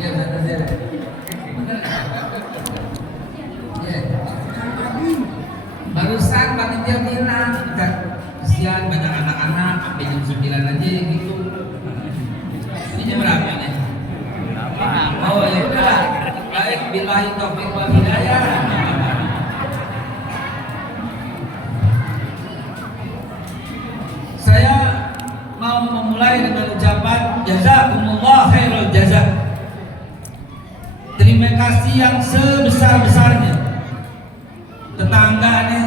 Ya, benar ya. Barusan panitia bilang, kasihan banyak anak-anak sampai jam 9 aja gitu. Ini jam berapa nih? Oh ya udah. Baik, billahi taufiq wal hidayah. Saya mau memulai dengan ucapan jazakumullah khairul jazak. Terima kasih yang sebesar-besarnya. Tetangga nih,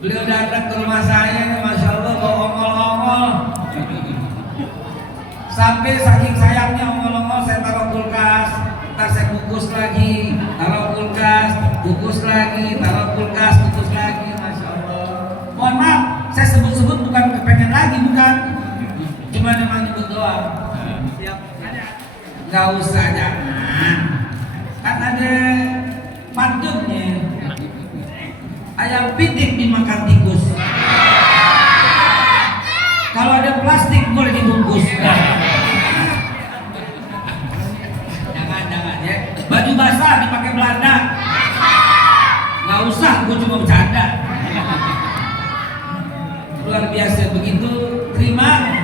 beliau datang ke rumah saya nih, masya Allah bawa ongol-ongol. Sampai saking sayangnya ongol-ongol saya taruh kulkas, ntar saya kukus lagi, taruh kulkas, kukus lagi, taruh kulkas, kukus lagi, masya Allah. Mohon maaf, saya sebut-sebut bukan kepengen lagi, bukan. Cuma memang nyebut doang. Siap, ada. Gak usah, jangan. Kan ada pantunnya. Ayam pitik dimakan tikus. Kalau ada plastik boleh dibungkus. Jangan ya. Baju basah dipakai Belanda. Gak usah, gue cuma bercanda. Luar biasa begitu. Terima.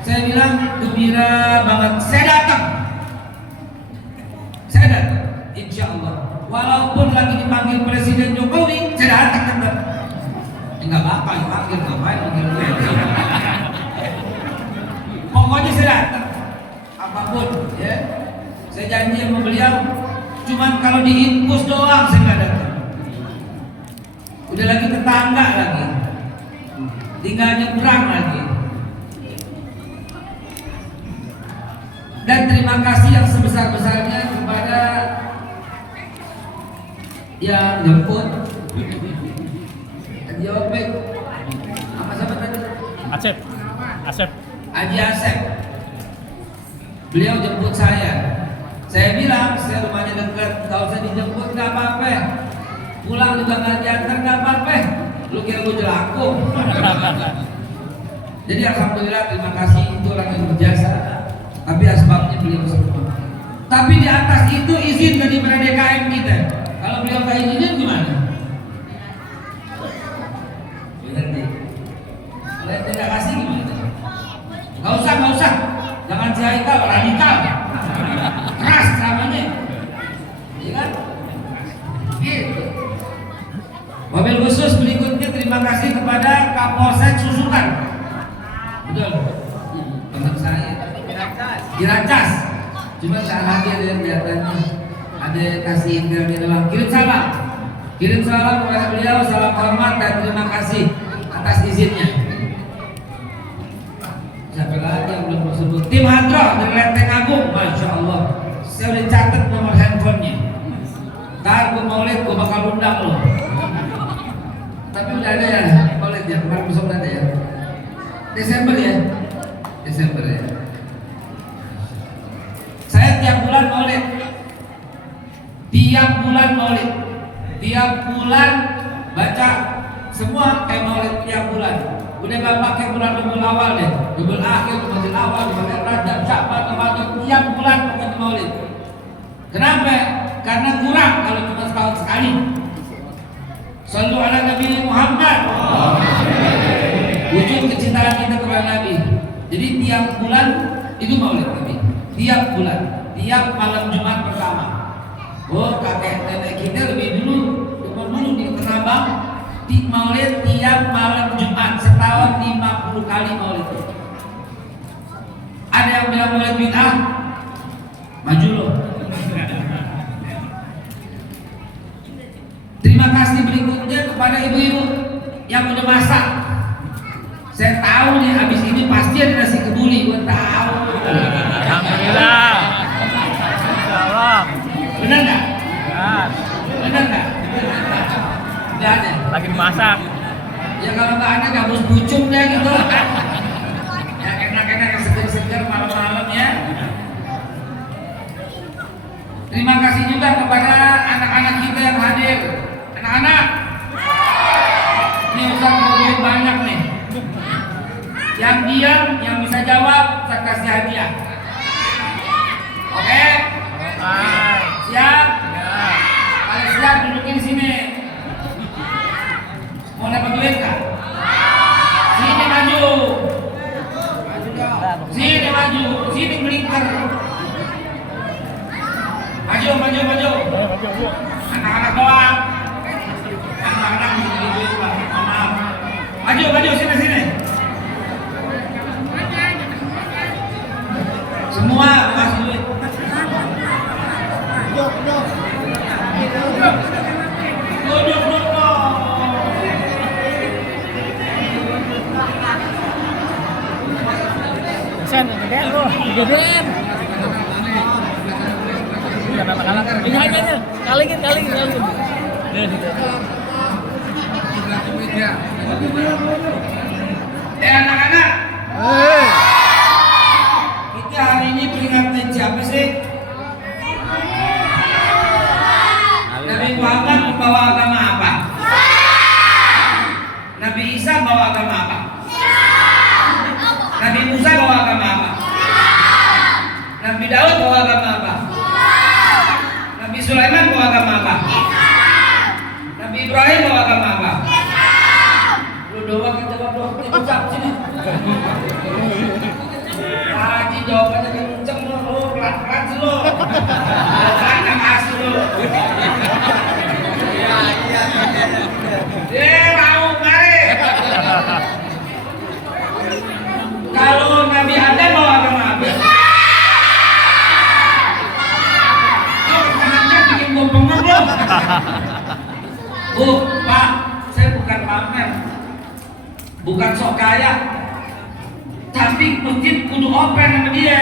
Saya bilang gembira banget. Saya datang. Insya Allah. Walaupun lagi dipanggil Presiden Jokowi, saya datang tetap. Enggak bakal dipanggil, ngapain panggil gue? Pokoknya saya datang. Apapun, ya. Saya janji sama beliau. Cuman kalau diinfus doang saya nggak datang. Udah lagi tetangga lagi. Tinggal nyebrang lagi. Dan terima kasih yang sebesar-besarnya kepada yang jemput. Jawab baik. Apa siapa tadi? Asep. Haji Asep. Beliau jemput saya. Saya bilang, saya rumahnya dekat, gak usah dijemput, gak apa-apa. Pulang juga gak diantar, gak apa-apa. Lu kira gue jelakung. Jadi alhamdulillah, terima kasih, itu orang yang berjasa. Tapi asbabnya beliau semua. Tapi di atas itu izin dari DKM kita. Kalau beliau gak izinin gimana? Berarti kalau tidak kasih gimana? Gak usah. Jangan jahilkan, radikal, keras namanya, iya kan? Gitu. Mobil khusus berikutnya terima kasih kepada Kapolsek Susukan. Betul. Teman saya. Diracas. Cuma tak lagi ada yang kelihatannya. Ada kasih di dalam. Kirim salam kepada beliau, salam hormat dan terima kasih atas izinnya. Siapa lagi yang belum disebut? Tim Hadro dari Lenteng Agung, masya Allah. Saya udah catat nomor handphonenya. Ntar gue maulid gue bakal undang lo. Tapi udah ada ya maulid ya, kemarin besok ada ya. Desember ya. Saya tiap bulan maulid. Tiap bulan baca semua kayak maulid tiap bulan. Udah gak pakai bulan Rabiul Awal deh, Rabiul Akhir, Rabiul Awal, Rabiul Rajab, Sya'ban, Ramadan, tiap bulan pakai maulid. Kenapa? Karena kurang kalau cuma setahun sekali. Shallu ala Nabi Muhammad. Wujud kecintaan kita kepada Nabi. Jadi tiap bulan itu maulid Nabi. Tiap bulan, tiap malam Jumat pertama. Oh, kakek nenek kita lebih dulu di Tanabang di maulid tiap malam Jumat, setahun 50 kali maulid. Ada yang bilang maulid bid'ah? Maju loh. Terima kasih berikutnya kepada ibu-ibu yang udah masak. Saya tahu nih habis ini pasti ada nasi kebuli, gue tahu. Alhamdulillah. Benar nggak? Benar nggak? Nggak ada. Lagi masak. Ya kalau nggak ada gabus pucung deh gitu. Yang enak-enak yang seger-seger malam-malam ya. Terima kasih juga kepada anak-anak kita yang hadir. Anak-anak, ini Ustaz mau duit banyak nih. Yang diam, yang bisa jawab, saya kasih hadiah. Oke? Hai. Siap? Ya. Kalau siap dudukin sini. Mau dapat duit kah? Sini maju. Sini maju. Sini melingkar. Maju, maju, maju. Ayo, maju, yuk. Anak-anak doang. Anak-anak bagi duit Pak. Maaf. Maju, maju sini, sini. Semua kasih duit. Duduk, duduk. Sen, gedean lu. Gedean. Jangan kalah. Ini aja. Kalingin. Anak-anak. Kita hari ini peringatan siapa sih? Nabi Muhammad membawa agama apa? Nabi Isa bawa agama apa? Nabi Musa bawa agama apa? Nabi Daud bawa agama apa? Nabi Sulaiman bawa agama apa? Nabi Ibrahim bawa agama apa? Lu doang yang jawab doang, ucap sini. Haji jawabannya kenceng lu, pelan-pelan sih lu. Pelan nggak kasih lu. Mau mari. Kalau Nabi Adam bawa agama apa? Anaknya bikin gua bengong lu. Bu, Pak, saya bukan pamer, bukan sok kaya, tapi masjid kudu open sama dia.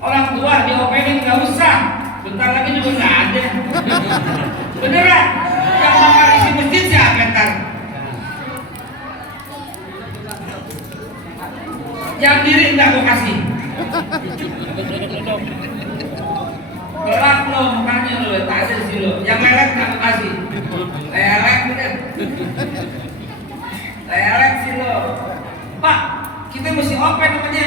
Orang tua diopenin nggak usah, bentar lagi juga nggak ada. Beneran? Yang bakal isi masjid siapa ntar? Yang diri nggak gue kasih. Gelap lo mukanya lo, tak ada sih lo. Yang melek nggak gue kasih. Lelek bener. Lelek sih lo. Pak, kita mesti open namanya.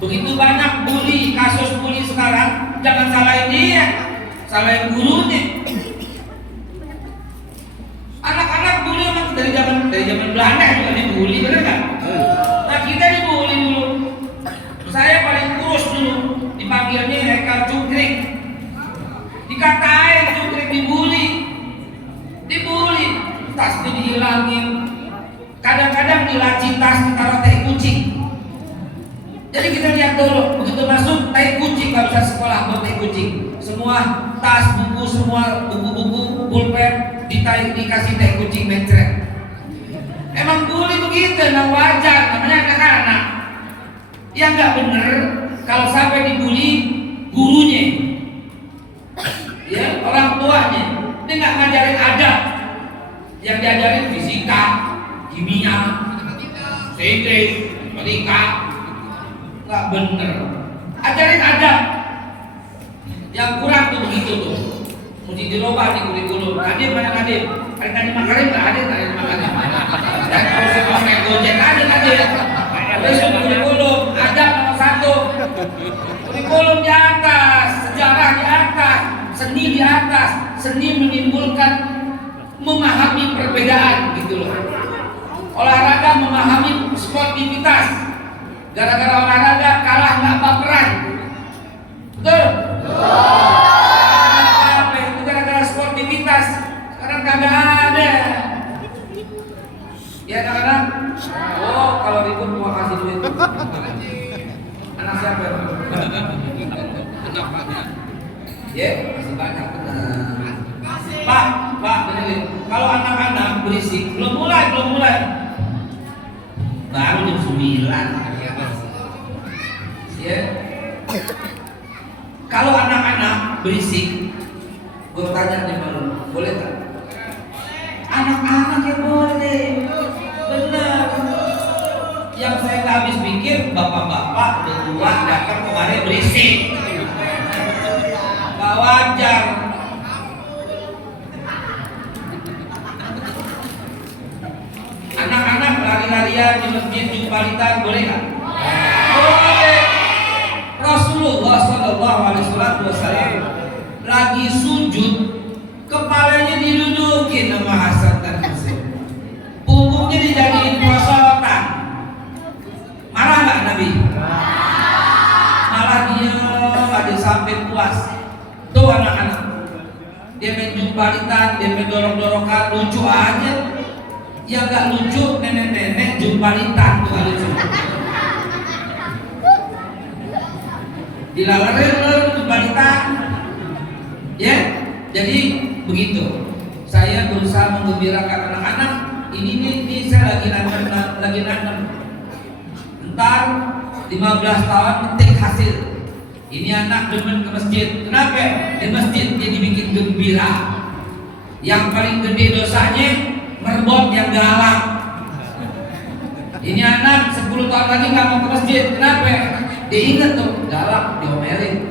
Begitu banyak bully, kasus bully sekarang, jangan salahin dia, salahin gurunya. Anak-anak bully emang dari zaman Belanda juga dibully, bener nggak? Nah kita dibully dulu. Saya paling kurus dulu, dipanggilnya Hekal Cungkring. Dikatain Cungkring dibully, tasnya dihilangin. Kadang-kadang dilaci tas ditaruh tai kucing. Jadi kita lihat dulu, begitu masuk tai kucing, nggak bisa sekolah buat tai kucing. Semua tas, buku, semua buku-buku, pulpen dikasih tai kucing mencret. Emang bully begitu, nah wajar, namanya anak-anak. Yang nggak bener kalau sampai dibully gurunya, ya orang tuanya, dia nggak ngajarin adab, yang diajarin fisika, kimia, sains, matematika, nggak bener. Ajarin adab. Yang kurang tuh begitu tuh, mesti dirubah di kurikulum. Nadim mana Nadim? Hari tadi Makarim nggak ada, tadi Makarim. Dan kalau si pakai Gojek ada Nadim. Besok kurikulum adab nomor 1. Kurikulum di atas, sejarah di atas, seni di atas. Seni menimbulkan memahami perbedaan gitu loh. Olahraga memahami sportivitas. Gara-gara olahraga kalah nggak baperan. Betul? Apa itu gara-gara sportivitas? Sekarang kagak ada. Ya kadang-kadang, oh kalau ribut gua kasih duit. Anak siapa? Ya, masih banyak benar. Pak, dengerin. Kalau anak-anak berisik, belum mulai. Baru jam 9. Ya. Kalau anak-anak berisik, gue tanya nih malu, boleh tak? Anak-anak ya boleh, benar. Yang saya nggak habis pikir, bapak-bapak berdua datang kemarin berisik, nggak wajar. Anak-anak lari-larian di masjid jumpalitan boleh nggak? Boleh. Rasulullah Shallallahu Alaihi Wasallam lagi sujud, kepalanya didudukin sama Hasan dan Husain, punggungnya dijadiin prosotan. Marah nggak Nabi? Malah dia ada sampai puas. Tuh anak-anak, dia main jumpalitan, dia main dorong-dorongan, lucu aja. Yang nggak lucu nenek-nenek jumpalitan tuh nggak lucu. Dilalarin jumpalitan, ya. Jadi begitu. Saya berusaha menggembirakan anak-anak. Ini saya lagi nanam. Ntar 15 tahun petik hasil. Ini anak demen ke masjid. Kenapa? Di masjid dia dibikin gembira. Yang paling gede dosanya merbot yang galak. Ini anak 10 tahun lagi nggak mau ke masjid. Kenapa? Dia ingat tuh galak diomelin.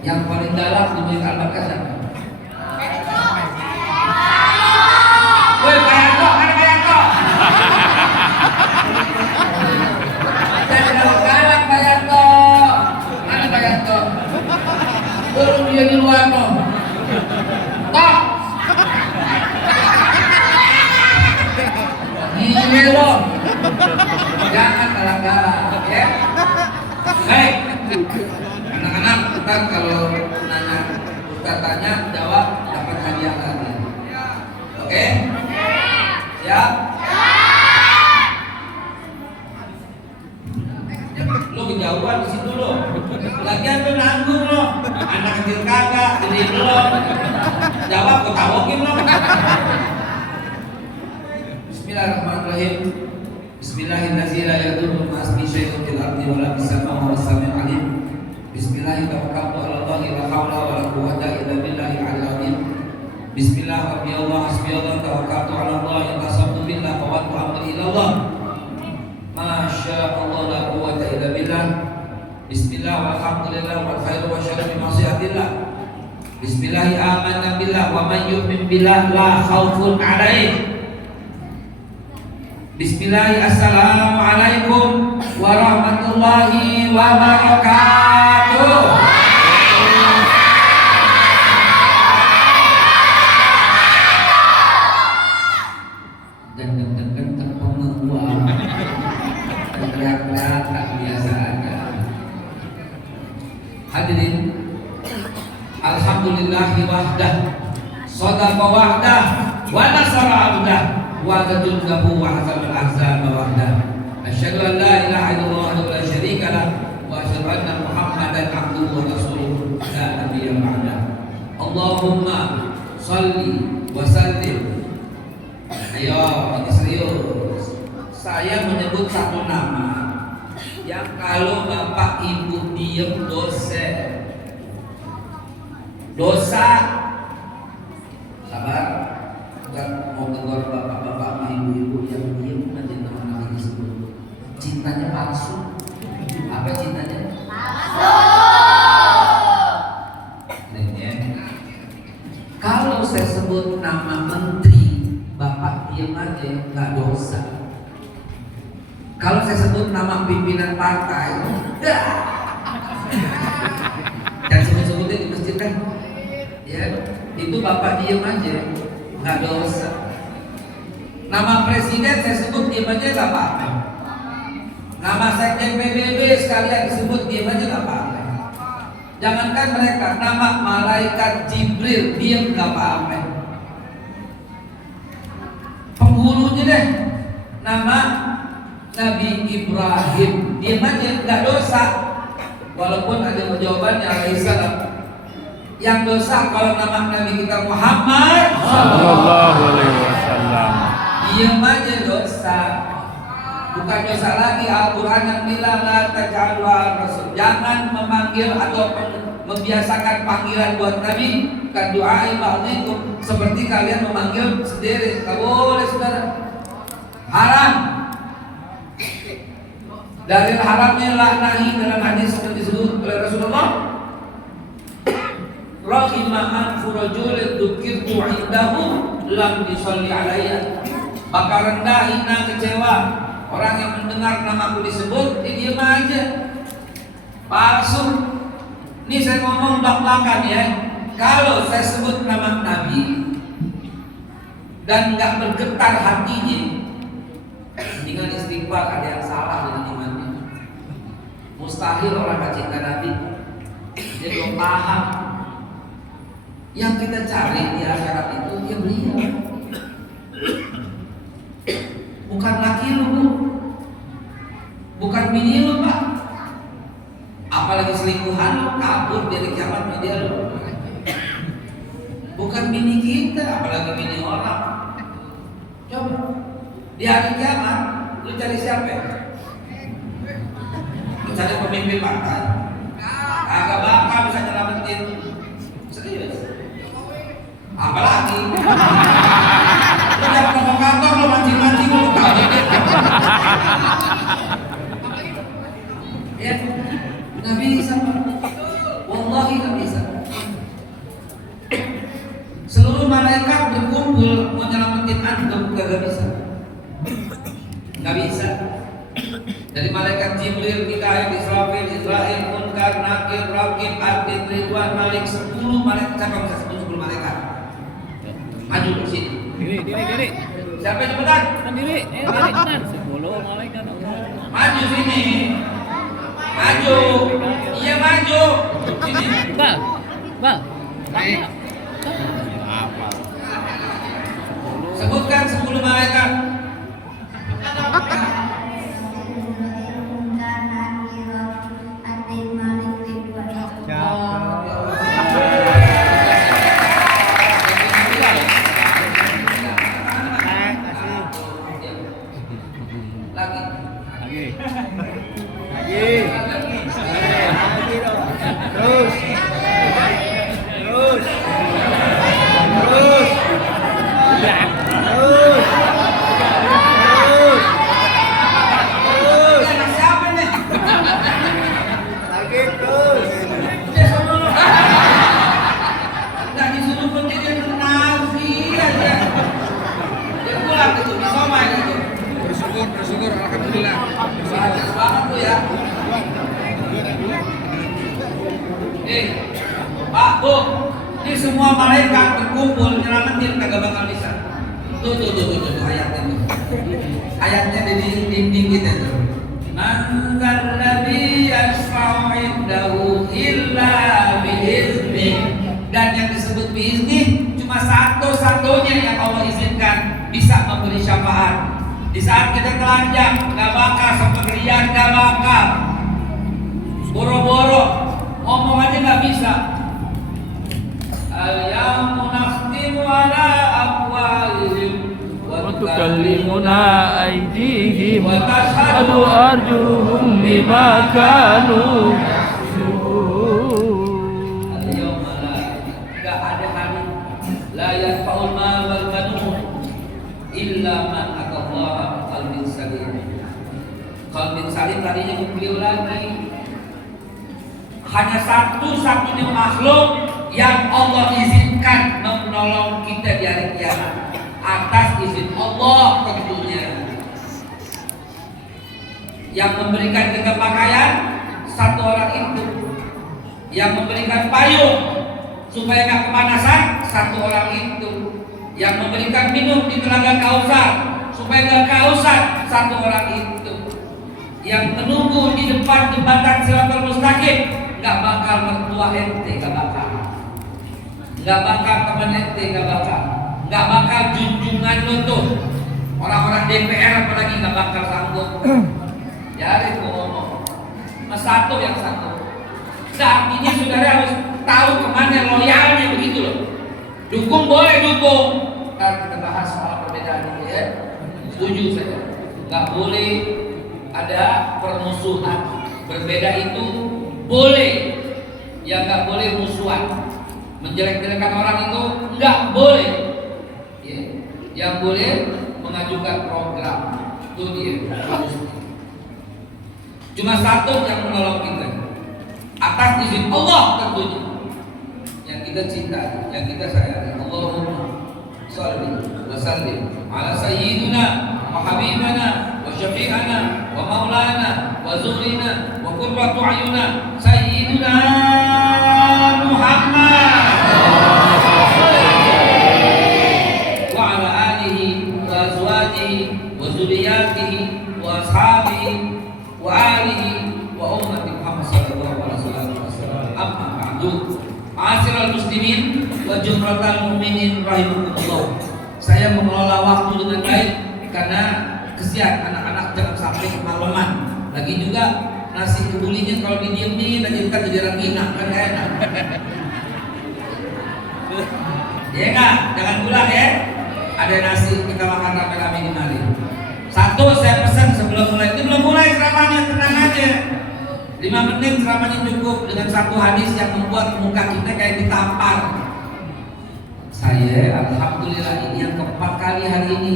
Yang paling galak di Al-Baqarah siapa? Woi, kayak kok. Galak kayak kok. Mana kayak kok? Turun dia di luar no. Tok. Ini lo. Jangan galak-galak, ya. Baik. Anak-anak, ntar kalau nanya, Ustaz tanya, jawab, dapat hadiah lagi. Oke? Siap? Lo kejauhan di situ lo. Lagian lo nanggung lo. Anak kecil kagak, jadi lo. Jawab, ketawokin lo. Bismillahirrahmanirrahim. Bismillahirrahmanirrahim. Bismillahirrahmanirrahim. La haula wala quwwata illa billahil azim. Bismillah rabbillah hasbiyallah tawakkaltu 'ala Allah intasabtu billah wa amri ila Allah. Masya Allah la quwwata illa billah. Bismillah walhamdulillah wal khairu wa syarru bi ma'siyatillah. Bismillah amanna billah wa man yu'min billah la khaufun 'alaih. Bismillah, assalamualaikum warahmatullahi wabarakatuh. Ganteng-ganteng penguang, teriak-teriak tak biasa aja. Hadirin, alhamdulillahi wahdah, shadaqa wahdah, wa nasara abdah, wa tajundahu wa hazal al-ahzab wahdah. Asyhadu an la ilaha illallah wa la syarika lah wa asyhadu anna Muhammadan abduhu wa rasuluhu la nabiyya ba'dah. Allahumma shalli wa sallim. Ayo, ini serius. Saya menyebut satu nama yang kalau bapak ibu diem dosa. Sabar. Bukan mau tegur bapak-bapak sama ibu-ibu yang diem aja nama ini disebut. Cintanya palsu. Apa cintanya? Palsu. Kalau saya sebut nama menteri, bapak diem aja, nggak dosa. Kalau saya sebut nama pimpinan partai, jangan sebut-sebutnya di masjid kan? Ya, itu bapak diem aja, nggak dosa. Nama presiden saya sebut diem aja nggak apa-apa. Nama sekjen PBB sekalian disebut diem aja nggak apa-apa. Jangankan mereka, nama malaikat Jibril diem nggak apa-apa. Penghulunya deh, nama Nabi Ibrahim diem aja nggak dosa. Walaupun ada jawabannya alaihissalam. Yang dosa kalau nama Nabi kita Muhammad Sallallahu Alaihi Wasallam. Diem aja dosa. Bukan dosa lagi. Al-Quran yang bilang la taj'alu rasul. Jangan memanggil atau membiasakan panggilan buat Nabi kan doa ba'dikum seperti kalian memanggil sendiri. Enggak boleh saudara. Haram. Dalil haramnya laknahi dalam hadis seperti disebut oleh Rasulullah. Rahimah anfu rajulin dzukirtu indahu lam yusalli alayya. Maka rendah, hina, kecewa orang yang mendengar namaku disebut, dia diam aja, palsu. Ini saya ngomong belak-belakan ya. Kalau saya sebut nama Nabi dan nggak bergetar hatinya, dengan istighfar, ada yang salah dengan imannya. Mustahil orang gak cinta Nabi. Dia belum paham. Yang kita cari di akhirat itu ya beliau, bukan laki lu, Bu. Bukan bini lu, Pak. Apalagi selingkuhan lu, kabur dari kiamat sama dia lu. Bukan bini kita, apalagi bini orang. Coba di hari kiamat lu cari siapa? Lu cari pemimpin partai? Agak bakal bisa nyelamatin. Serius. Apalagi lu jadi provokator, lu mancing-mancing lu tahu. Ya, nggak bisa. Wallahi nggak bisa. Seluruh malaikat berkumpul mau nyelamatin antum, gak bisa. Nggak bisa. Dari malaikat Jibril, Mikail, Israfil, Israil, Munkar, Nakir, Rakib, Atid, Ridwan, Malik, 10 malaikat. Siapa bisa sebut 10 malaikat? Maju ke sini. Diri. Siapa yang cepetan? Diri, benar. 10 malaikat. Maju sini. Maju. Iya maju. Sini. Bal. Sebutkan 10 malaikat. Bersyukur, alhamdulillah. Bagus banget tuh ya. Pak, Bu, ini semua malaikat berkumpul nyelamatin kagak bakal bisa. Tuh ayatnya tuh. Ayatnya di dinding kita tuh. Man dzalladzi yashfa'u 'indahu illa bi'idznih. Dan yang disebut bi'idznih cuma satu-satunya yang Allah izinkan bisa memberi syafaat. Di saat kita telanjang, gak bakal seperlian, gak bakal boro-boro ngomong aja gak bisa. Al-yawma nakhtimu ala afwahihim wa tukallimuna aydihim wa tashhadu arjuluhum bima kanu Al-yawma gak ada hari la yanfa'ul mal wal banun illa man qalbin salim. Qalbin salim tadinya beliau lagi hanya satu-satunya makhluk yang Allah izinkan menolong kita di hari kiamat atas izin Allah tentunya. Yang memberikan kita pakaian satu orang itu, yang memberikan payung supaya nggak kepanasan satu orang itu, yang memberikan minum di telaga Kausar supaya nggak kehausan satu orang itu, yang menunggu di depan jembatan Siratal Mustaqim nggak bakal mertua ente, nggak bakal teman ente, nggak bakal junjungan lo tuh orang-orang DPR apalagi nggak bakal sanggup. Jadi gua ngomong mas satu yang satu. Artinya saudara harus tahu kemana loyalnya begitu loh. Dukung boleh dukung. Ntar kita bahas soal perbedaan ini ya. Setuju saya, nggak boleh ada permusuhan. Berbeda itu boleh, ya nggak boleh musuhan. Menjelek-jelekan orang itu nggak boleh. Ya. Yang boleh mengajukan program, itu dia. Cuma satu yang menolong kita, atas izin Allah tentunya. Yang kita cinta, yang kita sayangi. Allahumma shalli wa sallim ala sayyidina wa habibana wa syafi'ana wa maulana wa zuhrina wa wa qurratu ayuna sayyidina Muhammad wa ala alihi wa azwajihi wa dzurriyyatihi wa ashabihi wa alihi wa ummati Muhammad sallallahu alaihi wasallam. Amma ba'du. Ma'asyiral muslimin wa jumratal mu'minin rahimakumullah. Saya mengelola waktu dengan baik karena kesian anak-anak jangan sampai kemalaman. Lagi juga nasi kebulinya kalau didiemin nanti kita jadi rangina kan gak enak. Ya enggak, jangan pulang ya. Ada nasi kita makan rame-rame di mari. Satu saya pesan sebelum mulai, itu belum mulai ceramahnya, tenang aja. 5 menit ceramahnya cukup dengan satu hadis yang membuat muka kita kayak ditampar. Saya alhamdulillah ini yang keempat kali hari ini.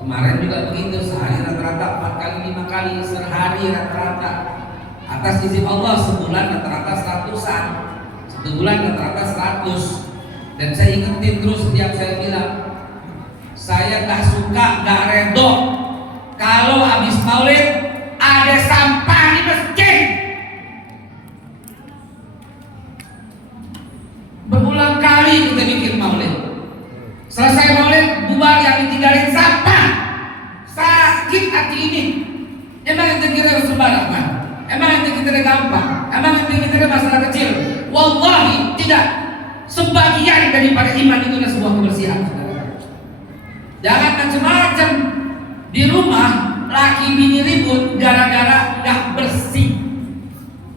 Kemarin juga begitu, sehari rata-rata 4 kali 5 kali, sehari rata-rata. Atas izin Allah sebulan rata-rata 100-an, 1 bulan rata-rata 100. Dan saya ingetin terus setiap saya bilang, saya gak suka, gak redo kalau habis maulid ada sampah di masjid. Berulang kali kita bikin maulid, selesai maulid bubar yang ditinggalin sampah. Sakit hati ini. Emang itu kita sembarangan? Emang itu kita gampang? Emang itu kita masalah kecil? Wallahi tidak. Sebagian daripada iman itu adalah sebuah kebersihan. Jangan macam-macam di rumah laki bini ribut gara-gara nggak bersih.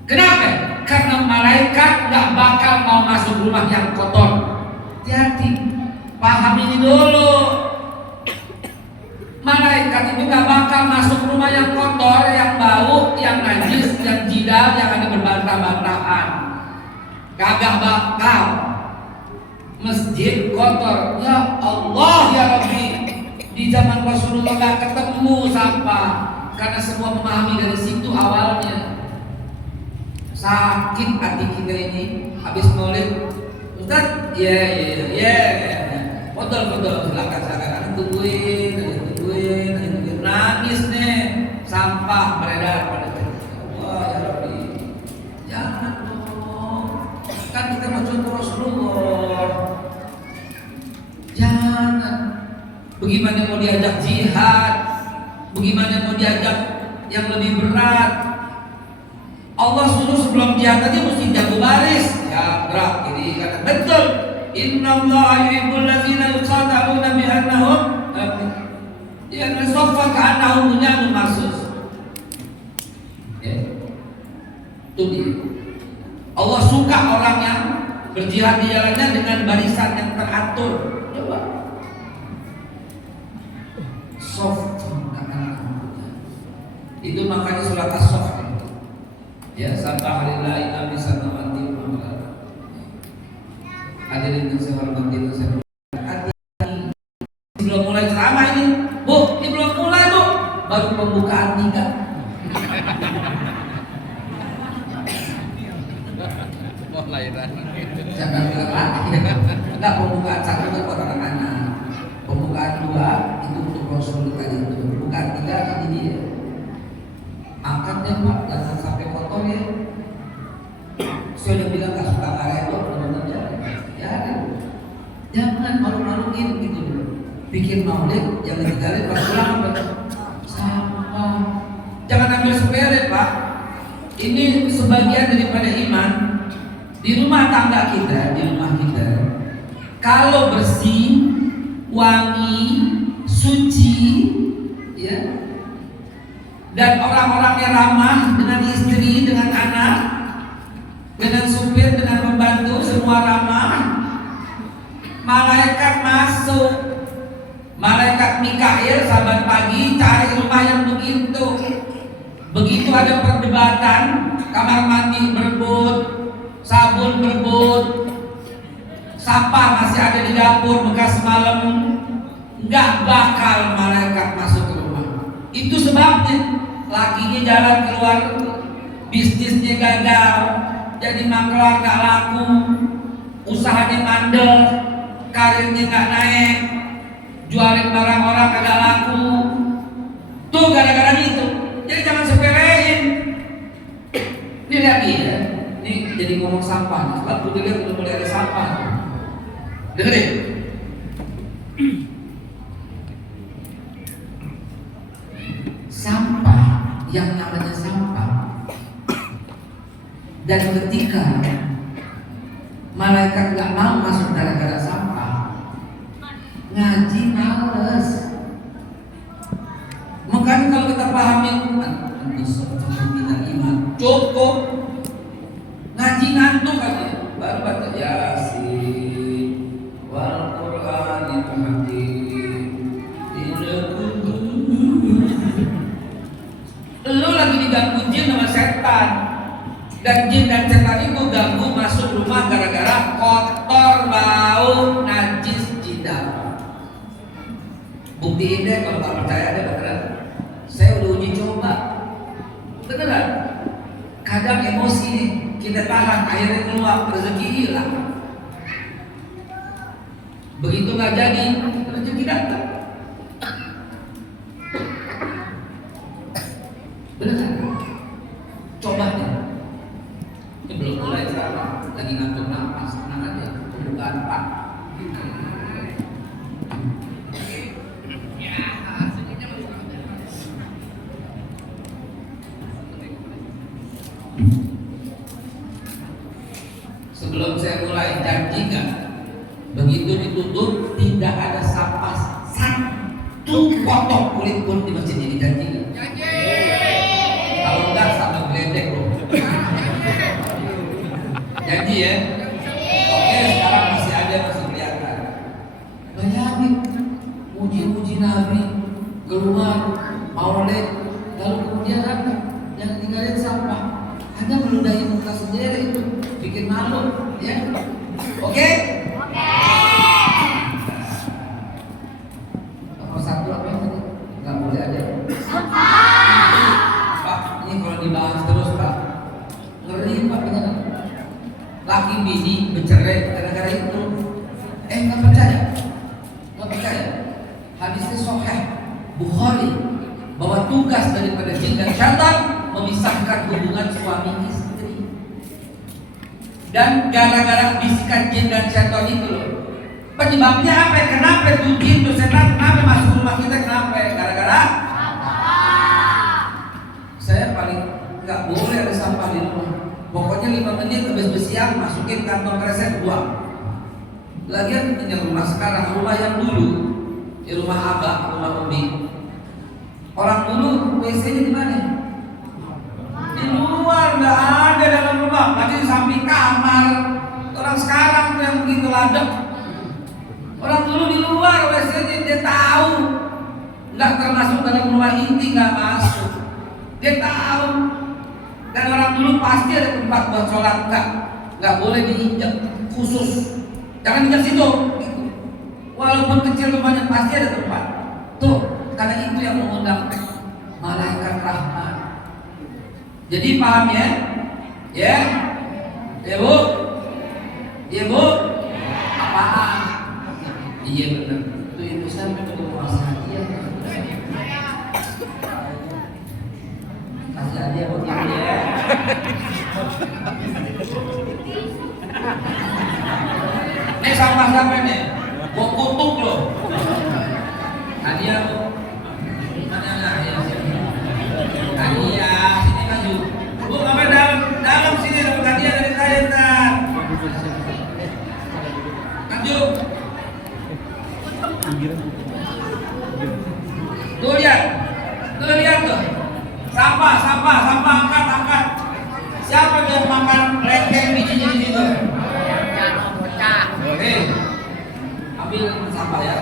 Kenapa? Karena malaikat nggak bakal mau masuk rumah yang kotor. Hati-hati, paham ini dulu. Malaikat itu nggak bakal masuk rumah yang kotor, yang bau, yang najis, yang jidal, yang ada berbantah-bantahan. Kagak bakal. Masjid kotor, ya Allah ya Rabbi. Di zaman Rasulullah nggak ketemu sampah, karena semua memahami dari situ awalnya. Sakit hati kita ini habis maulid. Ustaz, ya, betul, silakan tungguin, nangis nih, sampah beredar pada kita. Allah ya Rabbi, jangan dong, kan kita mau contoh Rasulullah. Jangan. Bagaimana mau diajak jihad? Bagaimana mau diajak yang lebih berat? Allah suruh sebelum jihad tadi mesti jago baris. Ya gerak ini kata betul. Innallaha yuhibbul ladzina yuqatiluna bi annahum ya nasaffa ka'annahum bunyanun marsus. Ya. Itu dia. Allah suka orang yang berjihad di jalannya dengan barisan yang teratur. Coba. Soft itu makanya surat as-soft. Ya, sabahalillahi nabi sanawati muhammad. Hadirin yang saya hormati dan saya hati-hati. Belum mulai ceramah ini, Bu, ini belum mulai, Bu. Baru pembukaan 3. Mau lahiran. Jangan bilang lagi. Enggak, pembukaan 1 itu buat anak-anak. Pembukaan 2 itu untuk Rasul tadi. Pembukaan 3 ini dia. Angkatnya Pak, jangan sampai kotor ya. Saya udah bilang gak suka karet benar-benar ya. Jangan malu-maluin gitu. Bikin maulid yang ditinggalin pas pulang sama. Jangan ambil sepele Pak. Ini sebagian daripada iman. Di rumah tangga kita, kalau bersih, wangi, suci, ya, dan orang-orangnya ramah dengan istri, dengan anak, dengan supir, dengan pembantu, semua ramah. Malaikat masuk, malaikat Mikail sahabat pagi cari rumah yang begitu. Begitu ada perdebatan, kamar mandi berebut, sabun berebut, sampah masih ada di dapur bekas malam, nggak bakal malaikat masuk ke rumah. Itu sebabnya lakinya jalan keluar, bisnisnya gagal, jadi maklar gak laku, usahanya mandel, karirnya gak naik, jualin barang orang kagak laku. Tuh gara-gara itu. Jadi jangan sepelein. ngomong sampah, sebab udah lihat udah mulai ada sampah. Dengerin. Sampah, yang namanya sampah. Dan ketika malaikat nggak mau masuk gara-gara sampah, ngaji males. Makanya kalau kita pahami cukup ngaji ngantuk aja, baru baca Yasin wal Qur'anil Hakim. Lu lagi diganggu jin sama setan, dan jin dan setan itu ganggu masuk rumah gara-gara kotor, bau, najis, jidat. Buktiin deh kalau tak percaya deh beneran. Saya udah uji coba, beneran. Kadang emosi nih kita tahan, akhirnya keluar, rezeki hilang. Begitu nggak jadi, rezeki datang. Beneran. Coba deh. Ini belum mulai ceramah, lagi ngatur nafas, tenang aja, pembukaan Pak. Sebelum saya mulai, janjikan begitu ditutup tidak ada sampah satu potong kulit pun di masjid ini, janjikan. Kalau enggak sama geledek loh. Janji ya. Oke, sekarang masih ada, masih kelihatan. Bayangin muji-muji Nabi keluar maulid, lalu kemudian apa? Yang tinggalin sampah. Anda meludahi muka sendiri itu, bikin malu, ya? Oke? Nomor satu apa yang tadi? Nggak boleh ada. Pak, ini kalau dibahas terus Pak, ngeri Pak beneran. Laki bini bercerai gara-gara itu. Nggak percaya? Nggak percaya? Hadisnya sahih Bukhari bahwa tugas daripada jin dan syaitan memisahkan hubungan suami istri. Dan gara-gara bisikan jin dan syaitan itu loh, penyebabnya apa? Kenapa tuh jin tuh setan kenapa masuk rumah kita? Kenapa? Gara-gara saya paling nggak boleh ada sampah di rumah. Pokoknya 5 menit habis bersiang masukin kantong kresek, buang. Lagian ini rumah sekarang, rumah yang dulu, di rumah abah, rumah umi. Orang dulu WC-nya di mana? Di luar, nggak ada dalam rumah, masih di samping kamar. Orang sekarang tuh yang begitu ladek. Orang dulu di luar WC-nya dia tahu, nggak termasuk dalam rumah inti, nggak masuk. Dia tahu. Dan orang dulu pasti ada tempat buat sholat, nggak boleh diinjak khusus. Jangan injak situ. Walaupun kecil rumahnya pasti ada tempat. Tuh, karena itu yang mengundang malaikat rahmat. Jadi paham ya? Ya? Ya Bu? Ya Bu? Apaan? Iya benar. Itu ibu saya memang masalah dia. Kasih hadiah buat ibu ya. Ini sampah siapa nih? Gua kutuk loh. Hadiah Bu. Mana ya? Hadiah. Sini maju. Bu, ngapain dalam sini dapat hadiah dari saya ntar. Maju. Tuh lihat tuh. Sampah, angkat. Siapa yang makan lengkeng bijinya di situ? Oke, ambil sampah ya.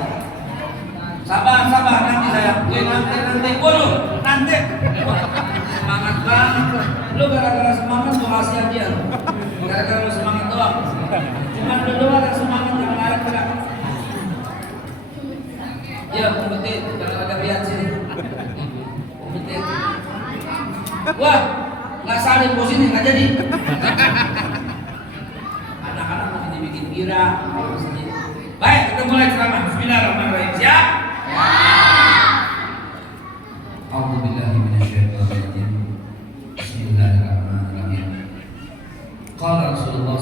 Sabar, nanti saya. Nanti. Waduh, nanti. Semangat banget. Lu gara-gara semangat gua kasih hadiah. Gara-gara lu semangat doang. Cuma lu doang yang semangat, yang lain enggak. Ya, kompetit, jangan ada lihat sini. Kompetit. Wah, nggak saling posisi nggak jadi. Anak-anak masih dibikin gira. Baik, kita mulai ceramah. Bismillahirrahmanirrahim. Siap? Ya. A'udzubillahi minasyaitonir rajim. Bismillahirrahmanirrahim. Qala Rasulullah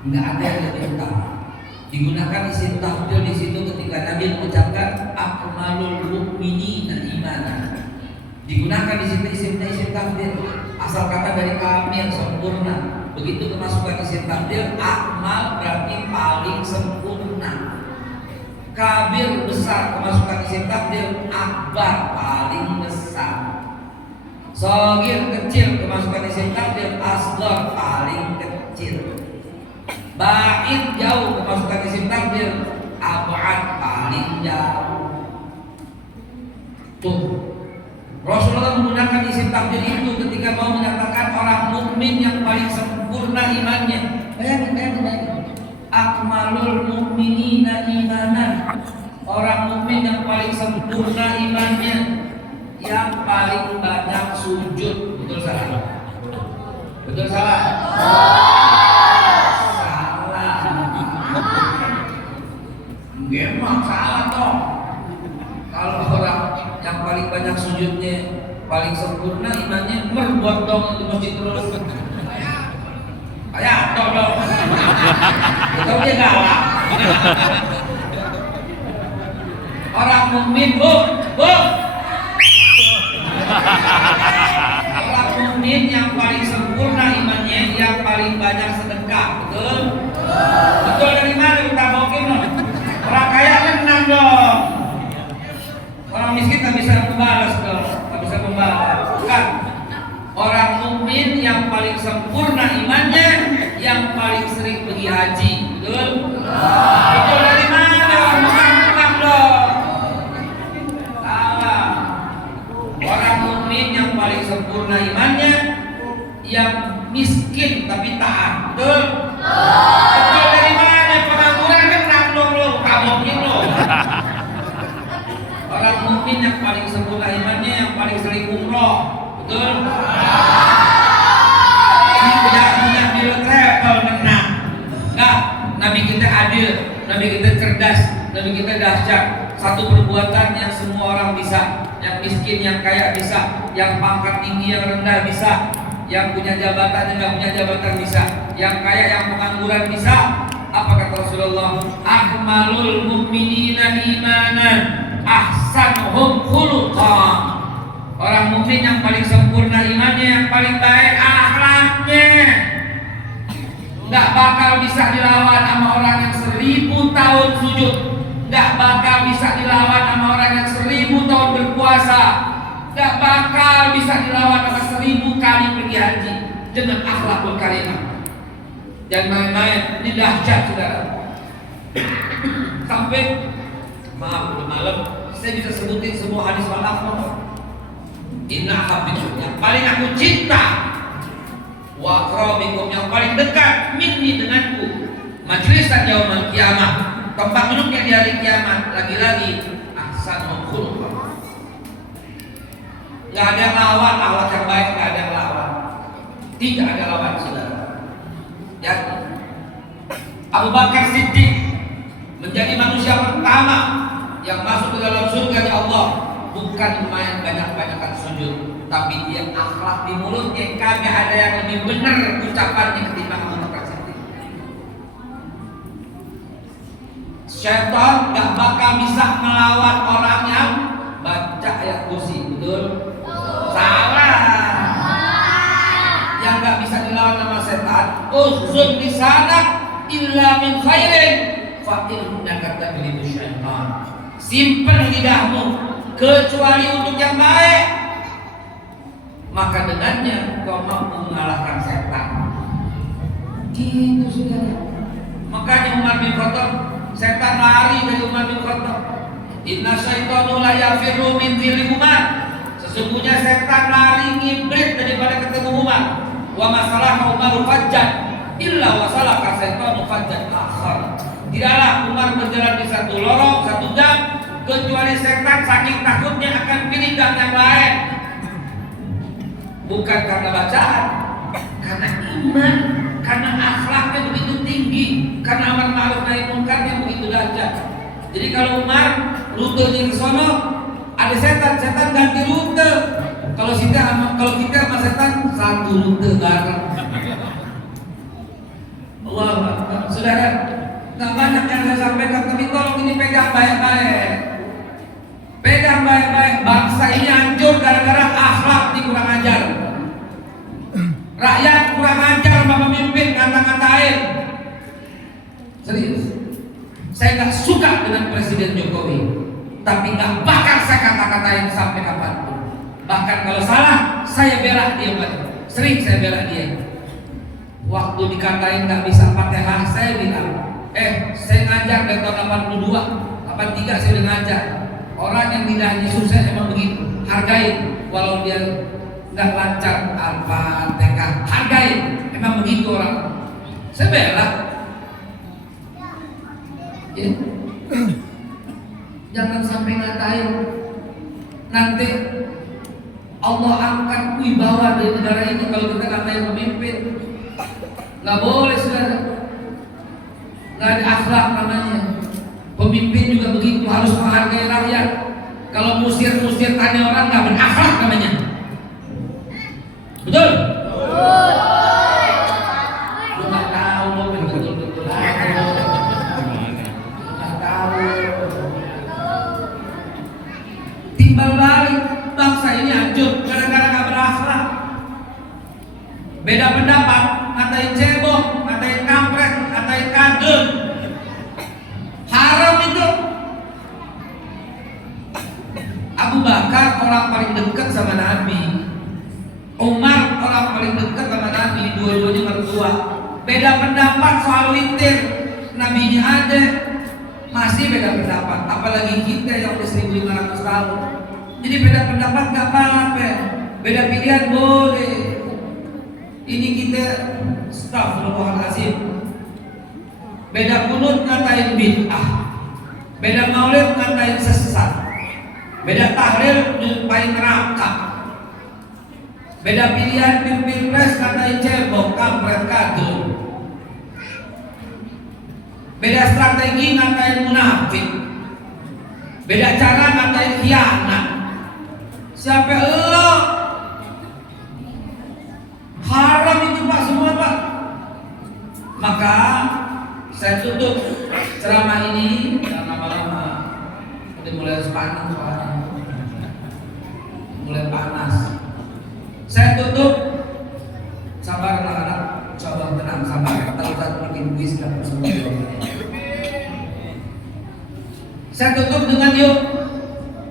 Nggak ada yang lebih utama. Digunakan isim tafdil di situ ketika Nabi mengucapkan akmalul mu'minina imanan. Digunakan di situ isim tafdil. Asal kata dari kamil, sempurna. Begitu kemasukan isim tafdil, akmal berarti paling sempurna. Kabir besar, kemasukan isim tafdil, akbar paling besar. Shagir kecil, kemasukan isim tafdil, asghar paling kecil. Ba'id jauh, kemasukan isim tafdil, ab'ad paling jauh. Tuh, Rasulullah menggunakan isim tafdil itu ketika mau menyatakan orang mukmin yang paling sempurna imannya. Bayangin. Akmalul mu'minina imanan. Orang mukmin yang paling sempurna imannya, yang paling banyak sujud. Betul salah? Betul salah? Memang salah toh. Kalau orang yang paling banyak sujudnya, paling sempurna imannya, berbuat dong di masjid terus. Kayak toh dong. Itu dia galak. Orang mukmin, bu. Orang mukmin yang paling sempurna imannya, yang paling banyak sedekah. Betul? Betul dari mana kita bokin loh? Orang kaya menang dong. Orang miskin tak bisa membalas dong, tak bisa membalas. Bukan. Orang mukmin yang paling sempurna imannya, yang paling sering pergi haji. Betul? Betul dari mana? Menang dong. Salah. Orang mukmin yang paling sempurna imannya, yang miskin tapi taat. Betul? Betul dari mana? Pengangguran kan nanggung lo, kaboknya lo. Orang mukmin yang paling sempurna imannya, yang paling sering umroh. Betul? Ini tidak punya biro travel menang. Enggak, Nabi kita adil, Nabi kita cerdas, Nabi kita dahsyat. Satu perbuatan yang semua orang bisa, yang miskin, yang kaya bisa, yang pangkat tinggi, yang rendah bisa, yang punya jabatan, yang nggak punya jabatan bisa, yang kaya, yang pengangguran bisa. Apa kata Rasulullah? Akmalul mu'minina imanan, ahsanuhum khuluqan. Orang mukmin yang paling sempurna imannya, yang paling baik akhlaknya. Nggak bakal bisa dilawan sama orang yang 1000 tahun sujud. Nggak bakal bisa dilawan sama orang yang 1000 tahun berpuasa. Nggak bakal bisa dilawan sama 1000 kali pergi haji dengan akhlakul karimah. Dan main-main, ini dahsyat saudara. Sampai maaf udah malam, saya bisa sebutin semua hadis walaf. Inna habibum, yang paling aku cinta, wa akrabikum, yang paling dekat minni denganku, majlisan yaumul kiamah, tempat duduknya di hari kiamat. Lagi-lagi ahsanul khuluq. Nggak ada yang lawan akhlak yang baik, nggak ada yang lawan. Tidak ada lawan saudara. Ya, Abu Bakar Siddiq menjadi manusia pertama yang masuk ke dalam surga Allah. Bukan main banyak-banyakan sujud, tapi dia akhlak di mulutnya kagak ada yang lebih benar ucapannya ketimbang Abu Bakar Siddiq. Syaitan gak bakal bisa melawan orang yang baca ayat kursi. Betul? Salah. Yang gak bisa dilawan sama setan, uzun di sana illa min khairin fa innaka taglibu syaitan. Simpen lidahmu kecuali untuk yang baik, maka dengannya kau mampu mengalahkan setan. Gitu saudara. Makanya Umar bin Khattab, setan lari dari Umar bin Khattab. Inna syaitanu la yafirru min dzilli Umar. Sesungguhnya setan lari ngibrit daripada ketemu Umar. Wa masalah Umar fajjat illa wasalaka syaitanu fajjat akhar. Tidaklah Umar berjalan di satu lorong, satu gang, kecuali setan saking takutnya akan pilih gang yang lain. Bukan karena bacaan, karena iman, karena akhlaknya begitu tinggi, karena amar ma'ruf nahi munkar yang begitu dahsyat. Jadi kalau Umar rutenya ke sono, ada setan ganti rute. Kalau kita sama setan satu rute bareng. Allahu Akbar. saudara, nggak banyak yang saya sampaikan, tapi tolong ini pegang baik-baik. Pegang baik-baik. Bangsa ini hancur gara-gara akhlak ini kurang ajar. Rakyat kurang ajar sama pemimpin ngata-ngatain. Serius. Saya nggak suka dengan Presiden Jokowi, tapi nggak bakal saya kata-katain sampai kapanpun. Bahkan kalau salah, saya bela dia. Sering saya bela dia. Waktu dikatain nggak bisa Fatihah, saya bilang, saya ngajar dari tahun 82, 83 saya udah ngajar. Orang yang lidahnya susah emang begitu, hargain. Walau dia nggak lancar Al-Fatihah, hargain. Emang begitu orang. Saya bela. Ya. Jangan sampai ngatain. Nanti Allah angkat wibawa di negara ini kalau kita ngatain pemimpin. Nggak boleh, saudara. Nggak ada akhlak namanya. Pemimpin juga begitu, harus menghargai rakyat. Kalau musir-musir tanya orang, nggak berakhlak namanya. Betul? Lu nggak tahu, lu betul-betul nggak tahu. Timbal balik, bangsa ini hancur gara-gara nggak berakhlak. Beda pendapat, ngatain cebong, ngatain kampret, ngatain kandel. Haram itu. Abu Bakar orang paling dekat sama Nabi. Umar orang paling dekat sama Nabi, dua-duanya mertua. Beda pendapat soal witir. Nabi ini ada, masih beda pendapat. Apalagi kita yang udah 1500 tahun. Jadi beda pendapat nggak apa-apa. Beda pilihan boleh. Ini kita astagfirullahaladzim. Beda kunut ngatain bid'ah. Beda maulid ngatain sesat. Beda tahlil nyumpain neraka. Beda pilihan di pilpres ngatain cebok, kampret, kadul. Beda strategi ngatain munafik. Beda cara ngatain khianat. Siapa lo? Haram itu Pak, semua Pak. Maka saya tutup ceramah ini, jangan lama-lama. Udah mulai panas soalnya. Mulai panas. Saya tutup. Sabar anak-anak, coba tenang, sabar. Tahu satu makin kuis dan semua. Saya tutup dengan yuk.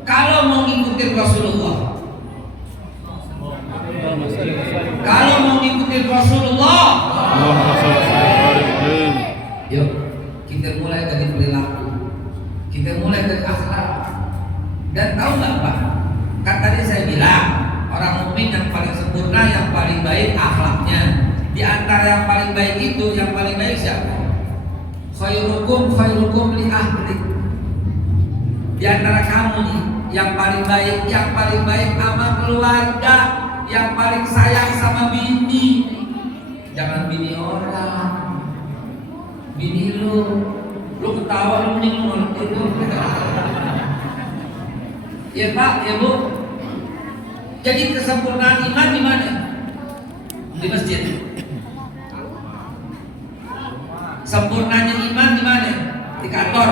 Kalau mau ngikutin Rasulullah, kalau mau ngikutin Rasulullah, yuk kita mulai dari perilaku, kita mulai dari akhlak. Dan tahu nggak Pak? Kan tadi saya bilang orang mukmin yang paling sempurna, yang paling baik akhlaknya. Di antara yang paling baik itu, yang paling baik siapa? Khairukum khairukum li ahli. Di antara kamu nih, yang paling baik sama keluarga, yang paling sayang sama bini. Jangan bini orang, bini lu ketawa, lu mending lu tidur. Ya Pak, ya Bu. Jadi kesempurnaan iman di mana? Di masjid. Sempurnanya iman di mana? Di kantor.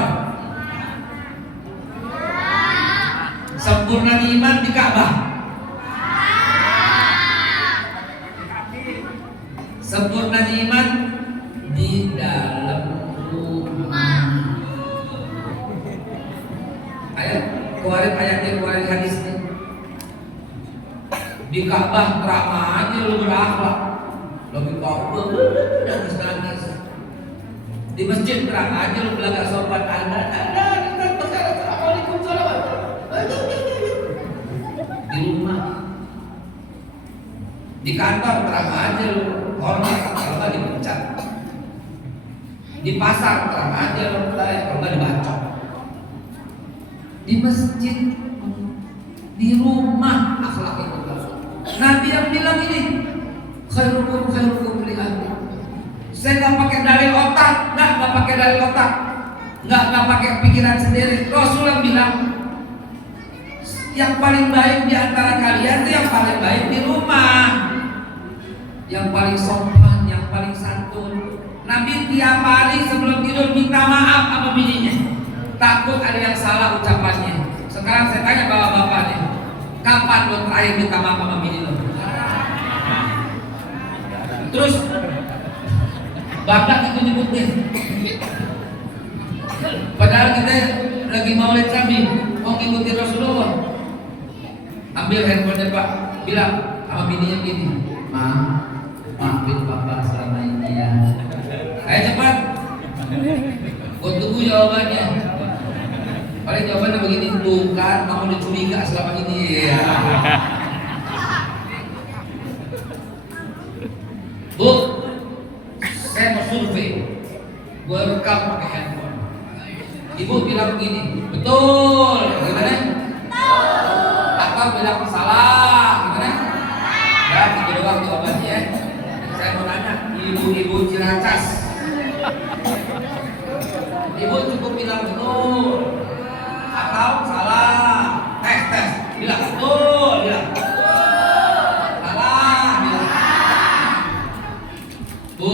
Sempurnanya iman di Ka'bah. Sempurnanya iman di dalam rumah. Ayatnya keluarin hadisnya. Di Ka'bah ramah aja lu berakhlak, lebih kau nangis. Di masjid terang aja lu belagak sopan. Ada assalamualaikum salawat. Di rumah, di kantor terang aja lu hormat, kalau nggak dipecat. Di pasar terang aja lu kalau nggak dibacok. Di masjid, di rumah akhlak itu. Nabi yang bilang ini, khairukum khairukum li ahli. Saya nggak pakai dalil otak, nggak pakai dalil otak, nggak pakai pikiran sendiri. Rasul yang bilang, yang paling baik di antara kalian itu yang paling baik di rumah, yang paling sopan, yang paling santun. Nabi tiap hari sebelum tidur minta maaf sama bininya. Takut ada yang salah ucapannya. Sekarang saya tanya bapak-bapaknya, kapan lo terakhir minta maaf sama bini lo? Terus bapak itu nyebutnya. Padahal kita lagi maulid Nabi, mau ngikutin Rasulullah. Ambil handphonenya Pak, bilang sama bininya gini, maafin bapak selama ini ya. Ayo cepat, gue tunggu jawabannya. Paling jawabannya begini, tuh kan kamu udah curiga selama ini ya. Bu, saya mau survei, gue rekam pakai handphone. Ibu bilang begini, betul, gimana? Apa bilang salah, gimana? Ya, gitu doang jawabannya ya. Saya mau nanya, ibu-ibu Ciracas, ibu cukup bilang betul atau salah? Tes, bilang betul, bilang salah, bilang. Bu,